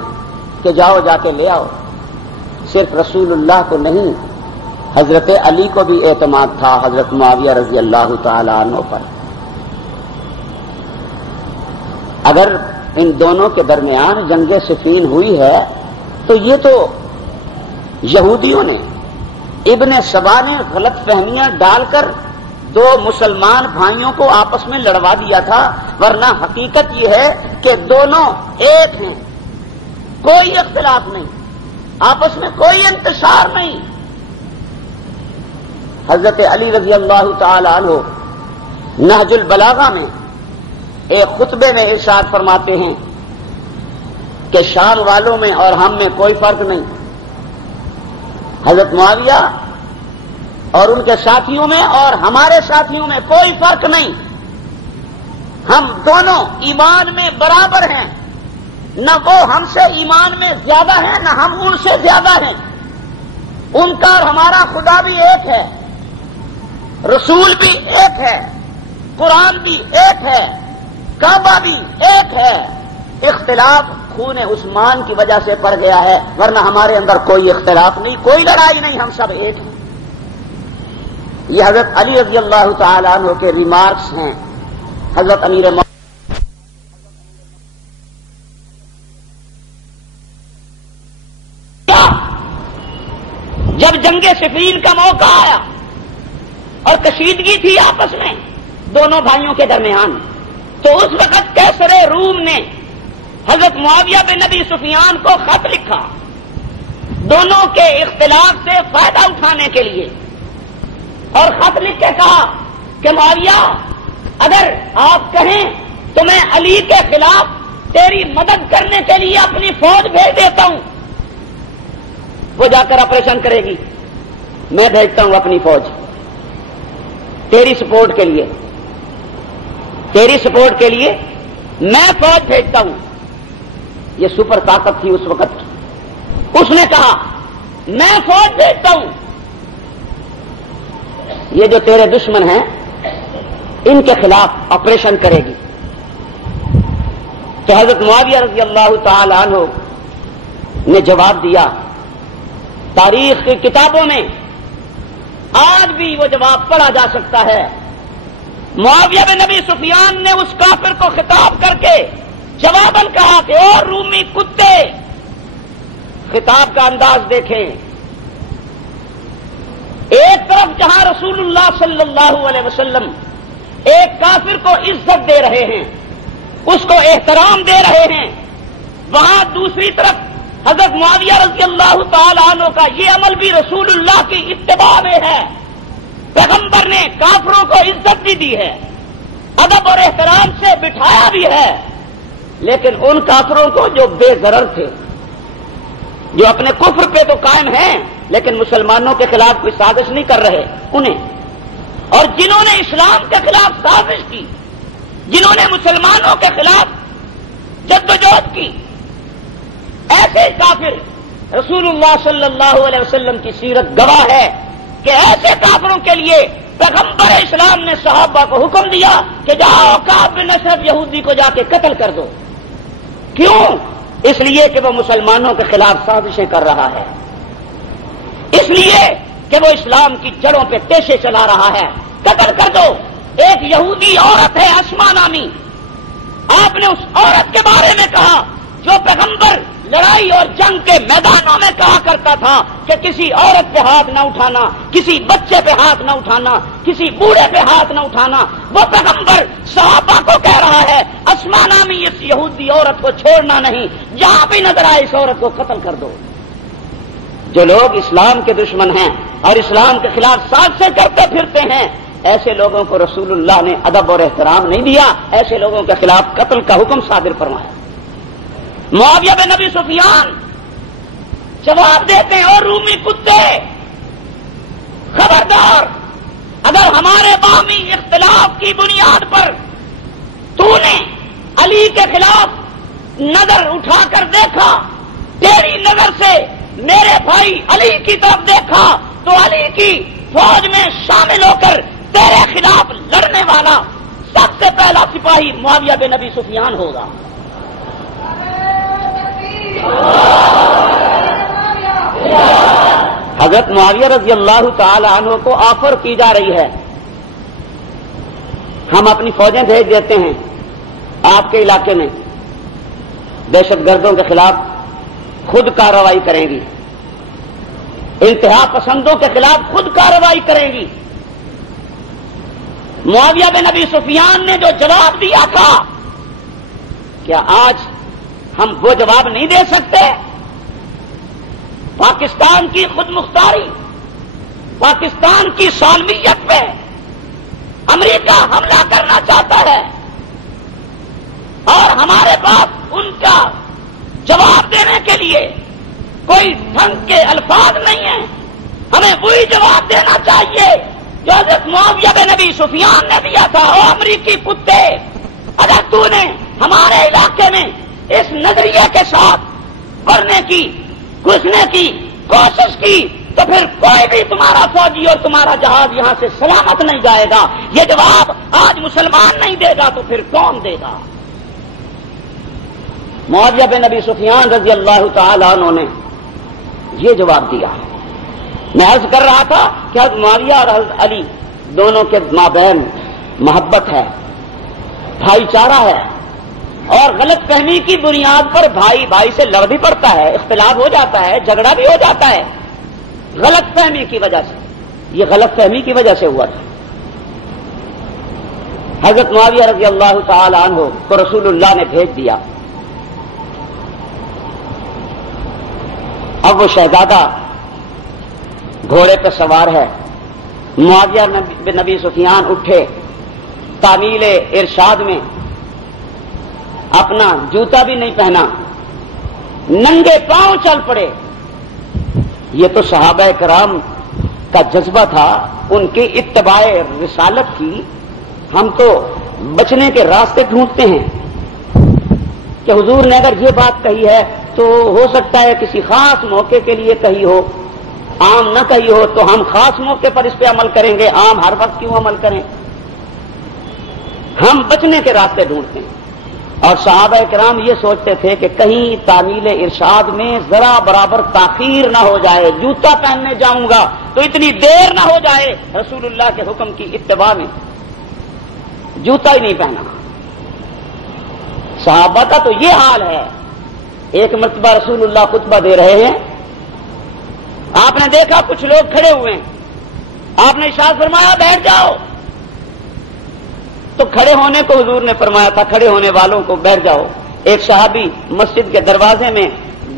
کہ جاؤ جا کے لے آؤ. صرف رسول اللہ کو نہیں, حضرت علی کو بھی اعتماد تھا حضرت معاویہ رضی اللہ تعالی عنہ پر. اگر ان دونوں کے درمیان جنگ صفین ہوئی ہے تو یہ تو یہودیوں نے, ابن سبا نے غلط فہمیاں ڈال کر 2 مسلمان بھائیوں کو آپس میں لڑوا دیا تھا, ورنہ حقیقت یہ ہے کہ دونوں ایک ہیں, کوئی اختلاف نہیں, آپس میں کوئی انتشار نہیں. حضرت علی رضی اللہ تعالی عنہ نہج البلاغہ میں ایک خطبے میں ارشاد فرماتے ہیں کہ شام والوں میں اور ہم میں کوئی فرق نہیں. حضرت معاویہ اور ان کے ساتھیوں میں اور ہمارے ساتھیوں میں کوئی فرق نہیں. ہم دونوں ایمان میں برابر ہیں, نہ وہ ہم سے ایمان میں زیادہ ہیں نہ ہم ان سے زیادہ ہیں. ان کا اور ہمارا خدا بھی ایک ہے, رسول بھی ایک ہے, قرآن بھی ایک ہے, کعبہ بھی ایک ہے. اختلاف خون عثمان کی وجہ سے پڑ گیا ہے, ورنہ ہمارے اندر کوئی اختلاف نہیں, کوئی لڑائی نہیں, ہم سب ایک ہیں. یہ حضرت علی رضی اللہ تعالی عنہ کے ریمارکس ہیں. حضرت امیر جب جنگ صفین کا موقع آیا اور کشیدگی تھی آپس میں دونوں بھائیوں کے درمیان, تو اس وقت کیسر روم نے حضرت معاویہ بن ابی سفیان کو خط لکھا دونوں کے اختلاف سے فائدہ اٹھانے کے لیے, اور خط لکھ کے کہا کہ معاویہ اگر آپ کہیں تو میں علی کے خلاف تیری مدد کرنے کے لیے اپنی فوج بھیج دیتا ہوں, وہ جا کر آپریشن کرے گی, میں بھیجتا ہوں اپنی فوج تیری سپورٹ کے لیے, تیری سپورٹ کے لیے میں فوج بھیجتا ہوں. یہ سپر طاقت تھی اس وقت کی. اس نے کہا میں فوج بھیجتا ہوں, یہ جو تیرے دشمن ہیں ان کے خلاف آپریشن کرے گی. تو حضرت معاویہ رضی اللہ تعالی عنہ نے جواب دیا تاریخ کی کتابوں میں آج بھی وہ جواب پڑھا جا سکتا ہے. معاویہ بن ابی سفیان نے اس کافر کو خطاب کر کے جواباً کہا کہ او رومی کتے. خطاب کا انداز دیکھیں. ایک طرف جہاں رسول اللہ صلی اللہ علیہ وسلم ایک کافر کو عزت دے رہے ہیں، اس کو احترام دے رہے ہیں، وہاں دوسری طرف حضرت معاویہ رضی اللہ تعالی عنہ کا یہ عمل بھی رسول اللہ کی اتباع میں ہے. پیغمبر نے کافروں کو عزت بھی دی ہے، ادب اور احترام سے بٹھایا بھی ہے، لیکن ان کافروں کو جو بے ضرر تھے، جو اپنے کفر پہ تو قائم ہیں لیکن مسلمانوں کے خلاف کوئی سازش نہیں کر رہے، انہیں، اور جنہوں نے اسلام کے خلاف سازش کی، جنہوں نے مسلمانوں کے خلاف جدوجہد کی، ایسے کافر رسول اللہ صلی اللہ علیہ وسلم کی سیرت گواہ ہے کہ ایسے کافروں کے لیے پیغمبر اسلام نے صحابہ کو حکم دیا کہ جاؤ کعب بن اشرف یہودی کو جا کے قتل کر دو. کیوں؟ اس لیے کہ وہ مسلمانوں کے خلاف سازشیں کر رہا ہے، اس لیے کہ وہ اسلام کی جڑوں پہ تیشے چلا رہا ہے. قتل کر دو. ایک یہودی عورت ہے اسما نامی، آپ نے اس عورت کے بارے میں کہا جو پیغمبر لڑائی اور جنگ کے میدانوں میں کہا کرتا تھا کہ کسی عورت پہ ہاتھ نہ اٹھانا، کسی بچے پہ ہاتھ نہ اٹھانا، کسی بوڑھے پہ ہاتھ نہ اٹھانا. وہ پیغمبر صحابہ کو کہہ رہا ہے اسما نامی اس یہودی عورت کو چھوڑنا نہیں، جہاں بھی نظر آئے اس عورت کو قتل کر دو. جو لوگ اسلام کے دشمن ہیں اور اسلام کے خلاف سازشیں کرتے پھرتے ہیں، ایسے لوگوں کو رسول اللہ نے ادب اور احترام نہیں دیا، ایسے لوگوں کے خلاف قتل کا حکم صادر فرمایا. معاویہ بن ابی سفیان جواب دیتے ہیں اور رومی کتے، خبردار، اگر ہمارے باہمی اختلاف کی بنیاد پر تو نے علی کے خلاف نظر اٹھا کر دیکھا، تیری نظر سے میرے بھائی علی کی طرف دیکھا، تو علی کی فوج میں شامل ہو کر تیرے خلاف لڑنے والا سب سے پہلا سپاہی معاویہ بن ابی سفیان ہوگا. حضرت معاویہ رضی اللہ تعالی عنہ کو آفر کی جا رہی ہے، ہم اپنی فوجیں بھیج دیتے ہیں آپ کے علاقے میں، دہشت گردوں کے خلاف خود کارروائی کریں گی، انتہا پسندوں کے خلاف خود کارروائی کریں گی. معاویہ بن ابی سفیان نے جو جواب دیا تھا، کیا آج ہم وہ جواب نہیں دے سکتے؟ پاکستان کی خود مختاری، پاکستان کی سالمیت پہ امریکہ حملہ کرنا چاہتا ہے اور ہمارے پاس ان کا جواب دینے کے لیے کوئی ڈھنگ کے الفاظ نہیں ہیں. ہمیں وہی جواب دینا چاہیے جو حضرت معاویہ بن ابی سفیان نے دیا تھا. او امریکی کتے، اگر تو نے ہمارے علاقے میں اس نظریے کے ساتھ بڑھنے کی، گھسنے کی کوشش کی تو پھر کوئی بھی تمہارا فوجی اور تمہارا جہاز یہاں سے سلامت نہیں جائے گا. یہ جواب آج مسلمان نہیں دے گا تو پھر کون دے گا؟ معاویہ بن ابی سفیان رضی اللہ تعالی عنہ نے یہ جواب دیا. میں عرض کر رہا تھا کہ حضرت معاویہ اور حضرت علی دونوں کے مابین محبت ہے، بھائی چارہ ہے، اور غلط فہمی کی بنیاد پر بھائی بھائی سے لڑ بھی پڑتا ہے، اختلاف ہو جاتا ہے، جھگڑا بھی ہو جاتا ہے، غلط فہمی کی وجہ سے. یہ غلط فہمی کی وجہ سے ہوا تھا. حضرت معاویہ رضی اللہ تعالی عنہ کو رسول اللہ نے بھیج دیا. اب وہ شہزادہ گھوڑے پہ سوار ہے. معاویہ بن ابی سفیان اٹھے، تعمیل ارشاد میں اپنا جوتا بھی نہیں پہنا، ننگے پاؤں چل پڑے. یہ تو صحابہ کرام کا جذبہ تھا، ان کی اتباع رسالت کی. ہم تو بچنے کے راستے ڈھونڈتے ہیں کہ حضور نے اگر یہ بات کہی ہے تو ہو سکتا ہے کسی خاص موقع کے لیے کہی ہو، عام نہ کہی ہو، تو ہم خاص موقع پر اس پہ عمل کریں گے، عام ہر وقت کیوں عمل کریں؟ ہم بچنے کے راستے ڈھونڈتے ہیں. اور صحابہ کرام یہ سوچتے تھے کہ کہیں تعمیل ارشاد میں ذرا برابر تاخیر نہ ہو جائے، جوتا پہننے جاؤں گا تو اتنی دیر نہ ہو جائے رسول اللہ کے حکم کی اتباع میں، جوتا ہی نہیں پہنا۔ صحابہ کا تو یہ حال ہے۔ ایک مرتبہ رسول اللہ خطبہ دے رہے ہیں، آپ نے دیکھا کچھ لوگ کھڑے ہوئے ہیں، آپ نے ارشاد فرمایا بیٹھ جاؤ، تو کھڑے ہونے کو حضور نے فرمایا تھا، کھڑے ہونے والوں کو بیٹھ جاؤ۔ ایک صحابی مسجد کے دروازے میں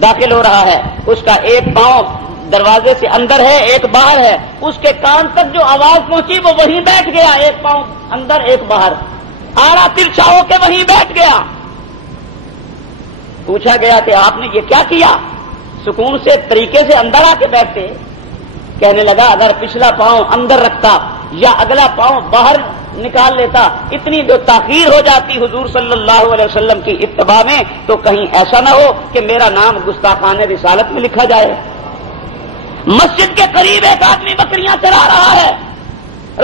داخل ہو رہا ہے، اس کا ایک پاؤں دروازے سے اندر ہے، ایک باہر ہے، اس کے کان تک جو آواز پہنچی وہ وہیں بیٹھ گیا، ایک پاؤں اندر ایک باہر، آڑا ترچھا ہو کے وہیں بیٹھ گیا۔ پوچھا گیا کہ آپ نے یہ کیا کیا؟ سکون سے طریقے سے اندر آ کے بیٹھتے۔ کہنے لگا اگر پچھلا پاؤں اندر رکھتا یا اگلا پاؤں باہر نکال لیتا، اتنی جو تاخیر ہو جاتی حضور صلی اللہ علیہ وسلم کی اتباع میں، تو کہیں ایسا نہ ہو کہ میرا نام گستاخانہ رسالت میں لکھا جائے۔ مسجد کے قریب ایک آدمی بکریاں چرا رہا ہے،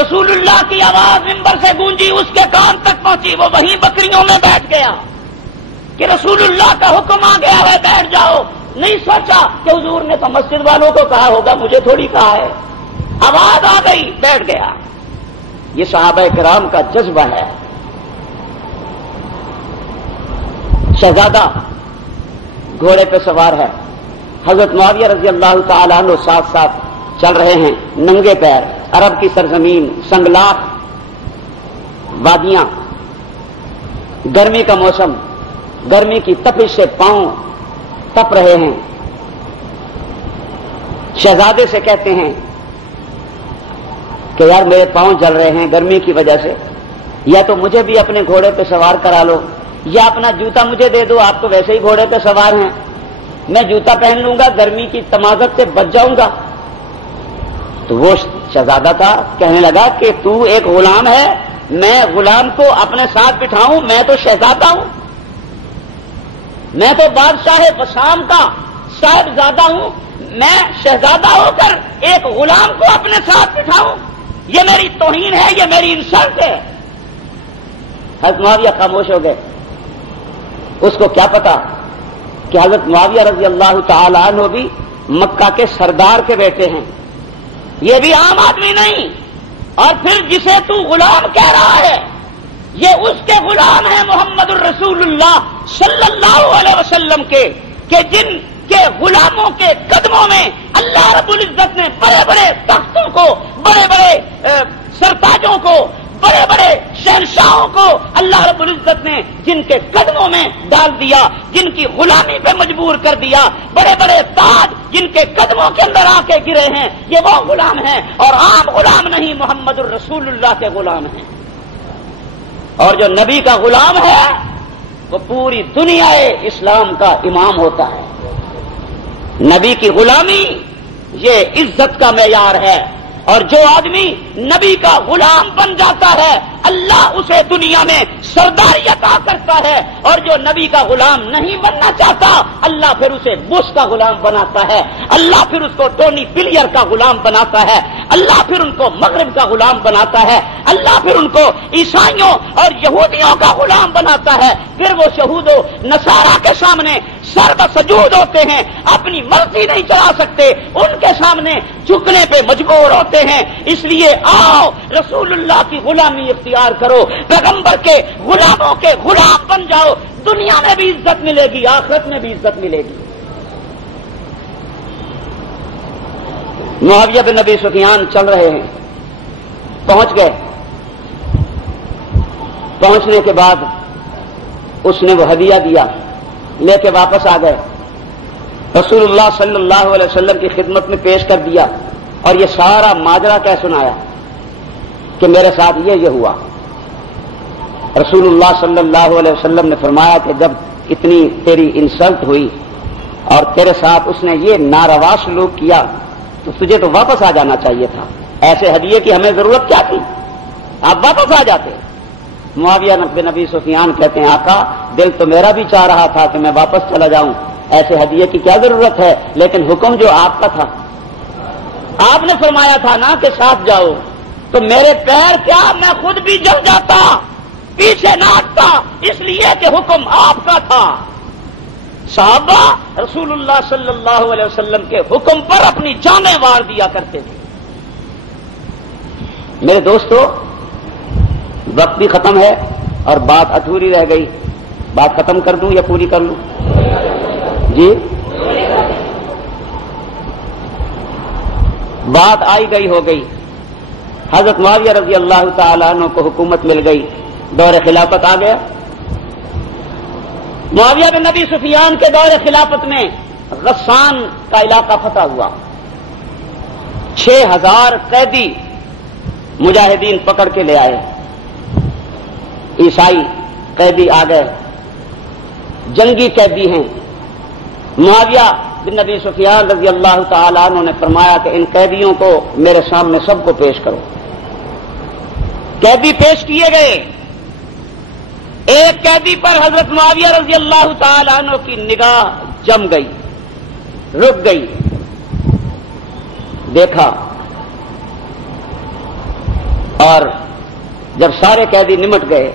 رسول اللہ کی آواز منبر سے گونجی، اس کے کان تک پہنچی، وہ وہیں بکریوں میں بیٹھ گیا کہ رسول اللہ کا حکم آ گیا ہے بیٹھ جاؤ۔ نہیں سوچا کہ حضور نے تو مسجد والوں کو کہا ہوگا، مجھے تھوڑی کہا ہے، آواز آ گئی بیٹھ گیا۔ یہ صحابہ کرام کا جذبہ ہے۔ شہزادہ گھوڑے پہ سوار ہے، حضرت معاویہ رضی اللہ تعالیٰ عنہ ساتھ ساتھ چل رہے ہیں، ننگے پیر، عرب کی سرزمین، سنگلاخ وادیاں، گرمی کا موسم، گرمی کی تپش سے پاؤں تپ رہے ہیں۔ شہزادے سے کہتے ہیں کہ یار میرے پاؤں جل رہے ہیں گرمی کی وجہ سے، یا تو مجھے بھی اپنے گھوڑے پہ سوار کرا لو، یا اپنا جوتا مجھے دے دو، آپ تو ویسے ہی گھوڑے پہ سوار ہیں، میں جوتا پہن لوں گا، گرمی کی تمازت سے بچ جاؤں گا۔ تو وہ شہزادہ تھا، کہنے لگا کہ تو ایک غلام ہے، میں غلام کو اپنے ساتھ بٹھاؤں؟ میں تو شہزادہ ہوں، میں تو بادشاہ بسام کا صاحبزادہ ہوں، میں شہزادہ ہو کر ایک غلام کو اپنے ساتھ بٹھاؤں؟ یہ میری توہین ہے، یہ میری انسلٹ ہے۔ حضرت معاویہ خاموش ہو گئے۔ اس کو کیا پتا کہ حضرت معاویہ رضی اللہ تعالی عنہ بھی مکہ کے سردار کے بیٹے ہیں، یہ بھی عام آدمی نہیں۔ اور پھر جسے تو غلام کہہ رہا ہے، یہ اس کے غلام ہیں محمد الرسول اللہ صلی اللہ علیہ وسلم کے، کہ جن کے غلاموں کے قدموں میں اللہ رب العزت نے بڑے بڑے تختوں کو، بڑے بڑے سرتاجوں کو، بڑے بڑے شہنشاہوں کو اللہ رب العزت نے جن کے قدموں میں ڈال دیا، جن کی غلامی پہ مجبور کر دیا، بڑے بڑے تاج جن کے قدموں کے اندر آ کے گرے ہیں، یہ وہ غلام ہیں، اور عام غلام نہیں، محمد الرسول اللہ کے غلام ہیں۔ اور جو نبی کا غلام ہے وہ پوری دنیا اسلام کا امام ہوتا ہے۔ نبی کی غلامی یہ عزت کا معیار ہے، اور جو آدمی نبی کا غلام بن جاتا ہے اللہ اسے دنیا میں سرداری عطا کرتا ہے، اور جو نبی کا غلام نہیں بننا چاہتا اللہ پھر اسے بش کا غلام بناتا ہے، اللہ پھر اس کو ٹونی بلیئر کا غلام بناتا ہے، اللہ پھر ان کو مغرب کا غلام بناتا ہے، اللہ پھر ان کو عیسائیوں اور یہودیوں کا غلام بناتا ہے۔ پھر وہ یہود و نصارا کے سامنے سر بسجود ہوتے ہیں، اپنی مرضی نہیں چلا سکتے، ان کے سامنے جھکنے پہ مجبور ہوتے ہیں۔ اس لیے آؤ رسول اللہ کی غلامی اختیار کرو، پیغمبر کے غلاموں کے غلام بن جاؤ، دنیا میں بھی عزت ملے گی، آخرت میں بھی عزت ملے گی۔ معاویہ بن ابی سفیان چل رہے ہیں، پہنچ گئے، پہنچنے کے بعد اس نے وہ ہدیہ دیا، لے کے واپس آ گئے، رسول اللہ صلی اللہ علیہ وسلم کی خدمت میں پیش کر دیا، اور یہ سارا ماجرا کہہ سنایا کہ میرے ساتھ یہ ہوا۔ رسول اللہ صلی اللہ علیہ وسلم نے فرمایا کہ جب اتنی تیری انسلٹ ہوئی اور تیرے ساتھ اس نے یہ ناروا سلوک کیا تو تجھے تو واپس آ جانا چاہیے تھا، ایسے ہدیے کی ہمیں ضرورت کیا تھی، آپ واپس آ جاتے۔ معاویہ بن ابی سفیان کہتے ہیں آقا دل تو میرا بھی چاہ رہا تھا کہ میں واپس چلا جاؤں، ایسے ہدیے کی کیا ضرورت ہے، لیکن حکم جو آپ کا تھا، آپ نے فرمایا تھا نا کہ ساتھ جاؤ، تو میرے پیر کیا میں خود بھی جل جاتا، پیچھے نہ ہٹتا، اس لیے کہ حکم آپ کا تھا۔ صحابہ رسول اللہ صلی اللہ علیہ وسلم کے حکم پر اپنی جانیں وار دیا کرتے تھے۔ میرے دوستو، وقت بھی ختم ہے اور بات ادھوری رہ گئی۔ بات ختم کر دوں یا پوری کر لوں؟ جی، بات آئی گئی ہو گئی۔ حضرت معاویہ رضی اللہ تعالیٰ عنہ کو حکومت مل گئی، دور خلافت آ گیا۔ معاویہ بن ابی سفیان کے دور خلافت میں غسان کا علاقہ فتح ہوا۔ 6000 قیدی مجاہدین پکڑ کے لے آئے، عیسائی قیدی آ گئے، جنگی قیدی ہیں۔ معاویہ بن ابی سفیان رضی اللہ تعالیٰ عنہ نے فرمایا کہ ان قیدیوں کو میرے سامنے سب کو پیش کرو۔ قیدی پیش کیے گئے۔ ایک قیدی پر حضرت معاویہ رضی اللہ تعالیٰ عنہ کی نگاہ جم گئی، رک گئی، دیکھا، اور جب سارے قیدی نمٹ گئے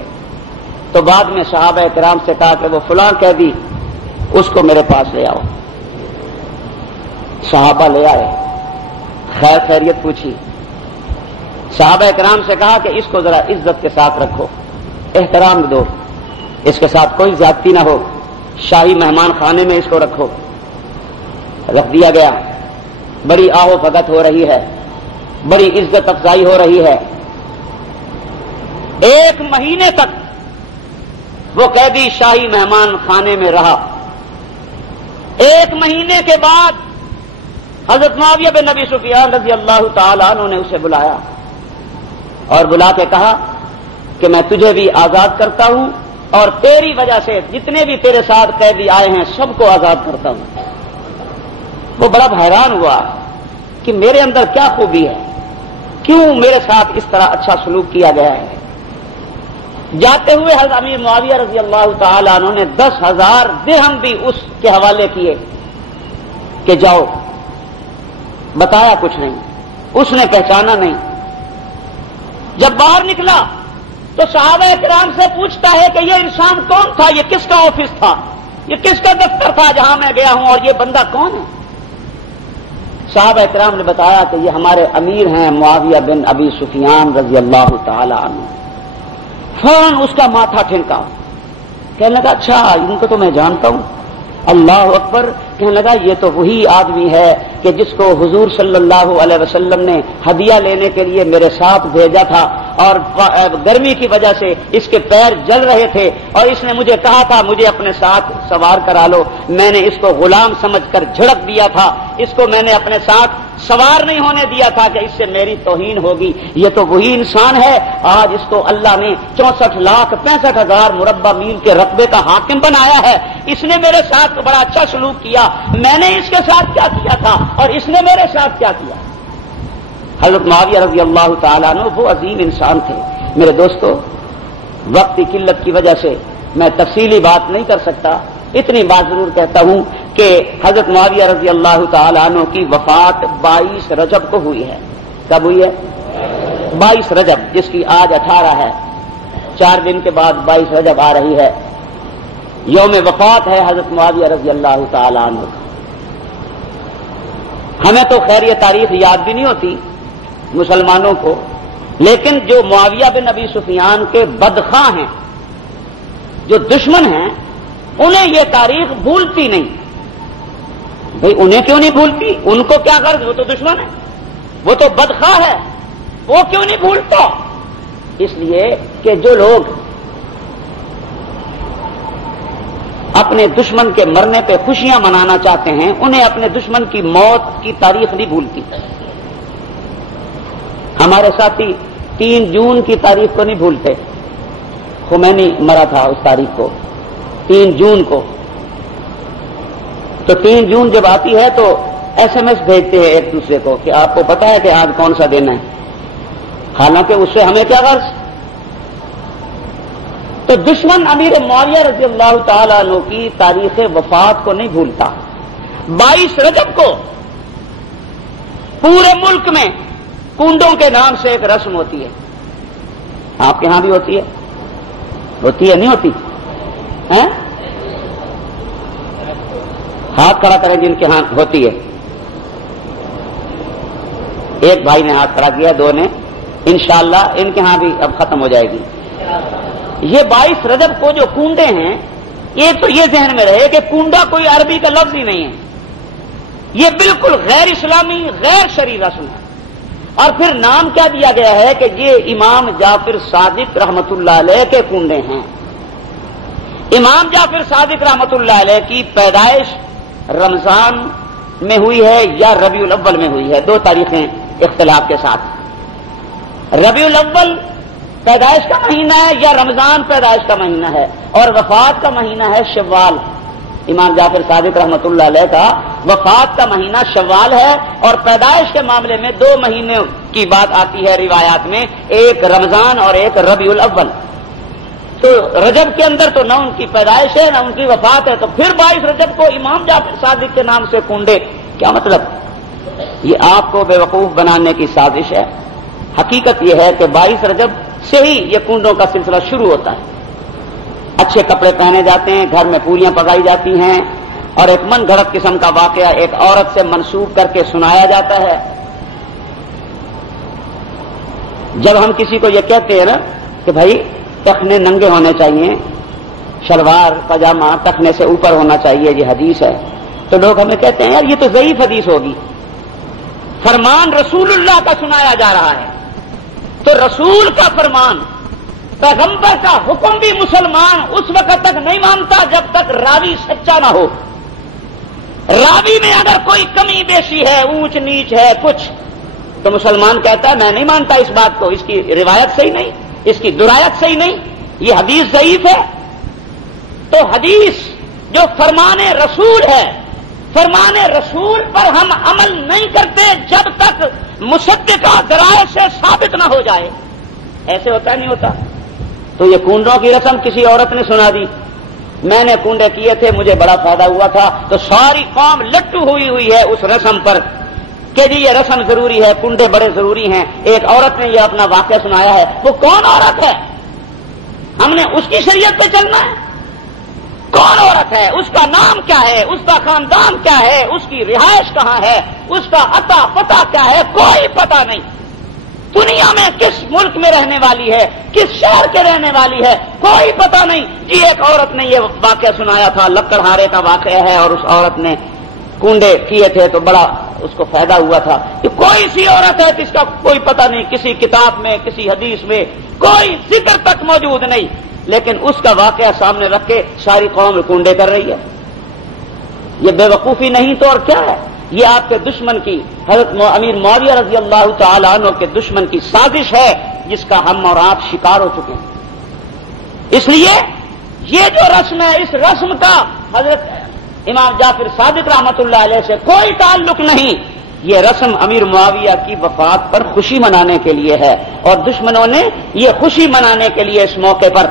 تو بعد میں صحابہ کرام سے کہا کہ وہ فلاں قیدی اس کو میرے پاس لے آؤ۔ صحابہ لے آئے، خیر خیریت پوچھی، صحابہ کرام سے کہا کہ اس کو ذرا عزت کے ساتھ رکھو، احترام دو، اس کے ساتھ کوئی زیادتی نہ ہو، شاہی مہمان خانے میں اس کو رکھو۔ رکھ دیا گیا۔ بڑی آہو بھگت ہو رہی ہے، بڑی عزت افزائی ہو رہی ہے۔ 1 مہینے تک وہ قیدی شاہی مہمان خانے میں رہا۔ 1 مہینے کے بعد حضرت معاویہ بن ابی سفیان رضی اللہ تعالیٰ عنہ نے اسے بلایا اور بلا کے کہا کہ میں تجھے بھی آزاد کرتا ہوں اور تیری وجہ سے جتنے بھی تیرے ساتھ قیدی آئے ہیں سب کو آزاد کرتا ہوں۔ وہ بڑا حیران ہوا کہ میرے اندر کیا خوبی ہے، کیوں میرے ساتھ اس طرح اچھا سلوک کیا گیا ہے۔ جاتے ہوئے حضرت امیر معاویہ رضی اللہ تعالیٰ عنہ نے 10,000 درہم بھی اس کے حوالے کیے کہ جاؤ۔ بتایا کچھ نہیں، اس نے پہچانا نہیں۔ جب باہر نکلا تو صحابہ کرام سے پوچھتا ہے کہ یہ انسان کون تھا، یہ کس کا آفس تھا، یہ کس کا دفتر تھا جہاں میں گیا ہوں، اور یہ بندہ کون ہے؟ صحابہ کرام نے بتایا کہ یہ ہمارے امیر ہیں معاویہ بن ابی سفیان رضی اللہ تعالی عنہ۔ فوراً اس کا ماتھا ٹھنکا، کہنے لگا اچھا ان کو تو میں جانتا ہوں۔ اللہ اکبر، کہنے لگا یہ تو وہی آدمی ہے کہ جس کو حضور صلی اللہ علیہ وسلم نے ہدیہ لینے کے لیے میرے ساتھ بھیجا تھا، اور گرمی کی وجہ سے اس کے پیر جل رہے تھے اور اس نے مجھے کہا تھا مجھے اپنے ساتھ سوار کرا لو۔ میں نے اس کو غلام سمجھ کر جھڑک دیا تھا، اس کو میں نے اپنے ساتھ سوار نہیں ہونے دیا تھا کہ اس سے میری توہین ہوگی۔ یہ تو وہی انسان ہے، آج اس کو اللہ نے 64,65,000 مربع میل کے رقبے کا حاکم بنایا ہے۔ اس نے میرے ساتھ بڑا اچھا سلوک کیا، میں نے اس کے ساتھ کیا کیا تھا اور اس نے میرے ساتھ کیا کیا۔ حضرت معاویہ رضی اللہ تعالیٰ عنہ وہ عظیم انسان تھے۔ میرے دوستو، وقت کی قلت کی وجہ سے میں تفصیلی بات نہیں کر سکتا، اتنی بات ضرور کہتا ہوں کہ حضرت معاویہ رضی اللہ تعالیٰ عنہ کی وفات 22 رجب کو ہوئی ہے۔ کب ہوئی ہے؟ 22 رجب، جس کی آج 18 ہے، 4 دن کے بعد 22 رجب آ رہی ہے، یوم وفات ہے حضرت معاویہ رضی اللہ تعالیٰ عنہ کا۔ ہمیں تو خیر یہ تاریخ یاد بھی نہیں ہوتی مسلمانوں کو، لیکن جو معاویہ بن ابی سفیان کے بدخواہ ہیں، جو دشمن ہیں، انہیں یہ تاریخ بھولتی نہیں۔ بھئی انہیں کیوں نہیں بھولتی؟ ان کو کیا غرض، وہ تو دشمن ہے، وہ تو بدخواہ ہے، وہ کیوں نہیں بھولتا؟ اس لیے کہ جو لوگ اپنے دشمن کے مرنے پہ خوشیاں منانا چاہتے ہیں انہیں اپنے دشمن کی موت کی تاریخ نہیں بھولتی۔ ہمارے ساتھی 3 جون کی تاریخ کو نہیں بھولتے، خمینی مرا تھا اس تاریخ کو، 3 جون کو۔ تو 3 جون جب آتی ہے تو SMS بھیجتے ہیں ایک دوسرے کو کہ آپ کو پتا ہے کہ آج کون سا دن ہے، حالانکہ اس سے ہمیں کیا غرض؟ تو دشمن امیر معاویہ رضی اللہ تعالیٰ عنہ کی تاریخ وفات کو نہیں بھولتا۔ 22 رجب کو پورے ملک میں کنڈوں کے نام سے ایک رسم ہوتی ہے، آپ کے ہاں بھی ہوتی ہے، ہوتی ہے نہیں ہوتی؟ ہاتھ کھڑا کریں جن کے ہاں ہوتی ہے. ایک بھائی نے ہاتھ کھڑا کیا, 2 نے. انشاءاللہ ان کے ہاں بھی اب ختم ہو جائے گی. یہ 22 رجب کو جو کنڈے ہیں, ایک تو یہ ذہن میں رہے کہ کنڈا کوئی عربی کا لفظ ہی نہیں ہے, یہ بالکل غیر اسلامی غیر شرعی رسم ہے. اور پھر نام کیا دیا گیا ہے کہ یہ امام جعفر صادق رحمت اللہ علیہ کے کنڈے ہیں. امام جعفر صادق رحمت اللہ علیہ کی پیدائش رمضان میں ہوئی ہے یا ربیع الاول میں ہوئی ہے, 2 تاریخیں اختلاف کے ساتھ. ربیع الاول پیدائش کا مہینہ ہے یا رمضان پیدائش کا مہینہ ہے, اور وفات کا مہینہ ہے شوال. امام جعفر صادق رحمت اللہ علیہ کا وفات کا مہینہ شوال ہے, اور پیدائش کے معاملے میں 2 مہینے کی بات آتی ہے روایات میں, ایک رمضان اور ایک ربیع الاول. تو رجب کے اندر تو نہ ان کی پیدائش ہے نہ ان کی وفات ہے, تو پھر 22 رجب کو امام جعفر صادق کے نام سے کنڈے, کیا مطلب؟ یہ آپ کو بے وقوف بنانے کی سازش ہے. حقیقت یہ ہے کہ 22 رجب سے ہی یہ کنڈوں کا سلسلہ شروع ہوتا ہے. اچھے کپڑے پہنے جاتے ہیں, گھر میں پوریاں پکائی جاتی ہیں, اور ایک من گھڑت قسم کا واقعہ ایک عورت سے منسوب کر کے سنایا جاتا ہے. جب ہم کسی کو یہ کہتے ہیں نا کہ بھائی ٹخنے ننگے ہونے چاہیے, شلوار پاجامہ ٹخنے سے اوپر ہونا چاہیے, یہ حدیث ہے, تو لوگ ہمیں کہتے ہیں یار یہ تو ضعیف حدیث ہوگی. فرمان رسول اللہ کا سنایا جا رہا ہے, تو رسول کا فرمان, پیغمبر کا حکم بھی مسلمان اس وقت تک نہیں مانتا جب تک راوی سچا نہ ہو. راوی میں اگر کوئی کمی بیشی ہے, اونچ نیچ ہے کچھ, تو مسلمان کہتا ہے میں نہیں مانتا اس بات کو, اس کی روایت صحیح نہیں, اس کی درایت صحیح نہیں, یہ حدیث ضعیف ہے. تو حدیث جو فرمان رسول ہے, فرمان رسول پر ہم عمل نہیں کرتے جب تک مصدقہ ذرائع سے ثابت نہ ہو جائے. ایسے ہوتا نہیں ہوتا. تو یہ کنڈوں کی رسم کسی عورت نے سنا دی, میں نے کنڈے کیے تھے, مجھے بڑا فائدہ ہوا تھا, تو ساری قوم لٹو ہوئی ہے اس رسم پر کہ جی یہ رسم ضروری ہے, کنڈے بڑے ضروری ہیں. ایک عورت نے یہ اپنا واقعہ سنایا ہے, وہ کون عورت ہے؟ ہم نے اس کی شریعت پہ چلنا ہے. کون عورت ہے, اس کا نام کیا ہے, اس کا خاندان کیا ہے, اس کی رہائش کہاں ہے, اس کا عطا پتہ کیا ہے, کوئی پتہ نہیں. دنیا میں کس ملک میں رہنے والی ہے, کس شہر کے رہنے والی ہے, کوئی پتہ نہیں. جی ایک عورت نے یہ واقعہ سنایا تھا, لکڑہارے کا واقعہ ہے, اور اس عورت نے کنڈے کیے تھے تو بڑا اس کو فائدہ ہوا تھا. کہ کوئی سی عورت ہے جس کا کوئی پتہ نہیں, کسی کتاب میں کسی حدیث میں کوئی ذکر تک موجود نہیں, لیکن اس کا واقعہ سامنے رکھ کے ساری قوم کنڈے کر رہی ہے. یہ بے وقوفی نہیں تو اور کیا ہے؟ یہ آپ کے دشمن کی, حضرت امیر معاویہ رضی اللہ تعالی عنہ کے دشمن کی سازش ہے, جس کا ہم اور آپ شکار ہو چکے ہیں. اس لیے یہ جو رسم ہے, اس رسم کا حضرت امام جعفر صادق رحمت اللہ علیہ سے کوئی تعلق نہیں. یہ رسم امیر معاویہ کی وفات پر خوشی منانے کے لیے ہے, اور دشمنوں نے یہ خوشی منانے کے لیے اس موقع پر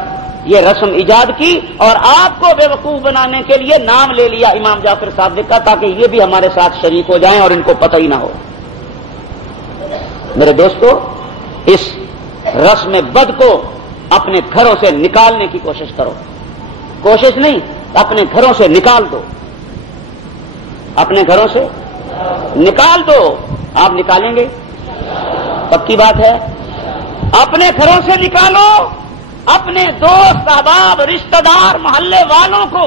یہ رسم ایجاد کی, اور آپ کو بے وقوف بنانے کے لیے نام لے لیا امام جعفر صادق کا, تاکہ یہ بھی ہمارے ساتھ شریک ہو جائیں اور ان کو پتہ ہی نہ ہو. میرے دوستو, اس رسم بد کو اپنے گھروں سے نکالنے کی کوشش کرو. کوشش نہیں, اپنے گھروں سے نکال دو, اپنے گھروں سے نکال دو. آپ نکالیں گے؟ پکی بات ہے. اپنے گھروں سے نکالو, اپنے دوست احباب رشتہ دار محلے والوں کو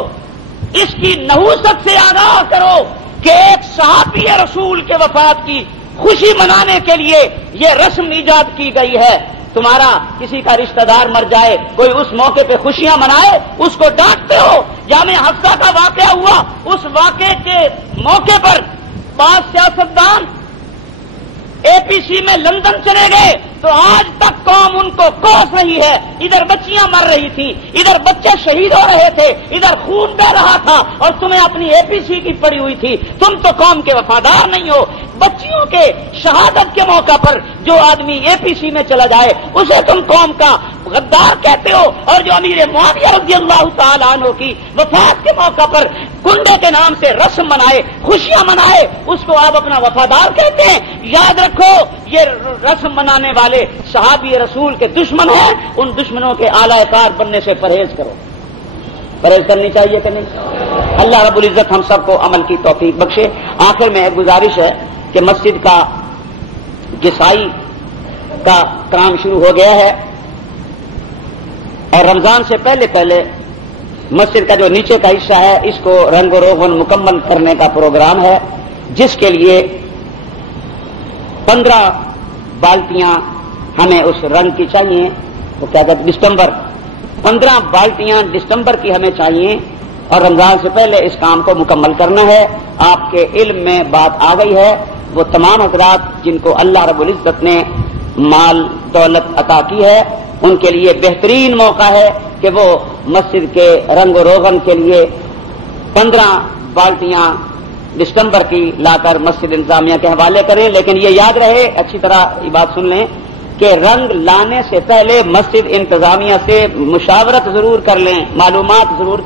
اس کی نحوست سے آگاہ کرو کہ ایک صحابی رسول کے وفات کی خوشی منانے کے لیے یہ رسم ایجاد کی گئی ہے. تمہارا کسی کا رشتہ دار مر جائے, کوئی اس موقع پہ خوشیاں منائے, اس کو ڈانٹتے ہو. جامع حفصہ کا واقعہ ہوا, اس واقعے کے موقع پر 5 سیاستدان اے پی سی میں لندن چلے گئے, تو آج تک قوم ان کو کوس رہی ہے. ادھر بچیاں مر رہی تھی, ادھر بچے شہید ہو رہے تھے, ادھر خون بہ رہا تھا, اور تمہیں اپنی اے پی سی کی پڑی ہوئی تھی. تم تو قوم کے وفادار نہیں ہو. بچیوں کے شہادت کے موقع پر جو آدمی اے پی سی میں چلا جائے اسے تم قوم کا غدار کہتے ہو، اور جو امیر معاویہ رضی اللہ تعالیٰ عنہ کی وفات کے موقع پر کنڈے کے نام سے رسم منائے، خوشیاں منائے، اس کو آپ اپنا وفادار کہتے ہیں۔ یاد رکھو یہ رسم منانے والے صحابی رسول کے دشمن ہیں، ان دشمنوں کے اعلی کار بننے سے پرہیز کرو۔ پرہیز کرنی چاہیے کہ نہیں؟ اللہ رب العزت ہم سب کو عمل کی توفیق بخشے۔ آخر میں ایک گزارش ہے کہ مسجد کا گسائی کا کام شروع ہو گیا ہے، اور رمضان سے پہلے پہلے مسجد کا جو نیچے کا حصہ ہے اس کو رنگ و روغن مکمل کرنے کا پروگرام ہے، جس کے لیے 15 بالٹیاں ہمیں اس رنگ کی چاہیے، وہ کیا کہتے ہیں، ڈسٹمبر، 15 بالٹیاں ڈسٹمبر کی ہمیں چاہیے، اور رمضان سے پہلے اس کام کو مکمل کرنا ہے۔ آپ کے علم میں بات آ گئی ہے، وہ تمام حضرات جن کو اللہ رب العزت نے مال دولت عطا کی ہے ان کے لیے بہترین موقع ہے کہ وہ مسجد کے رنگ و روغن کے لیے 15 بالٹیاں دسمبر کی لا کر مسجد انتظامیہ کے حوالے کریں۔ لیکن یہ یاد رہے، اچھی طرح یہ بات سن لیں کہ رنگ لانے سے پہلے مسجد انتظامیہ سے مشاورت ضرور کر لیں، معلومات ضرور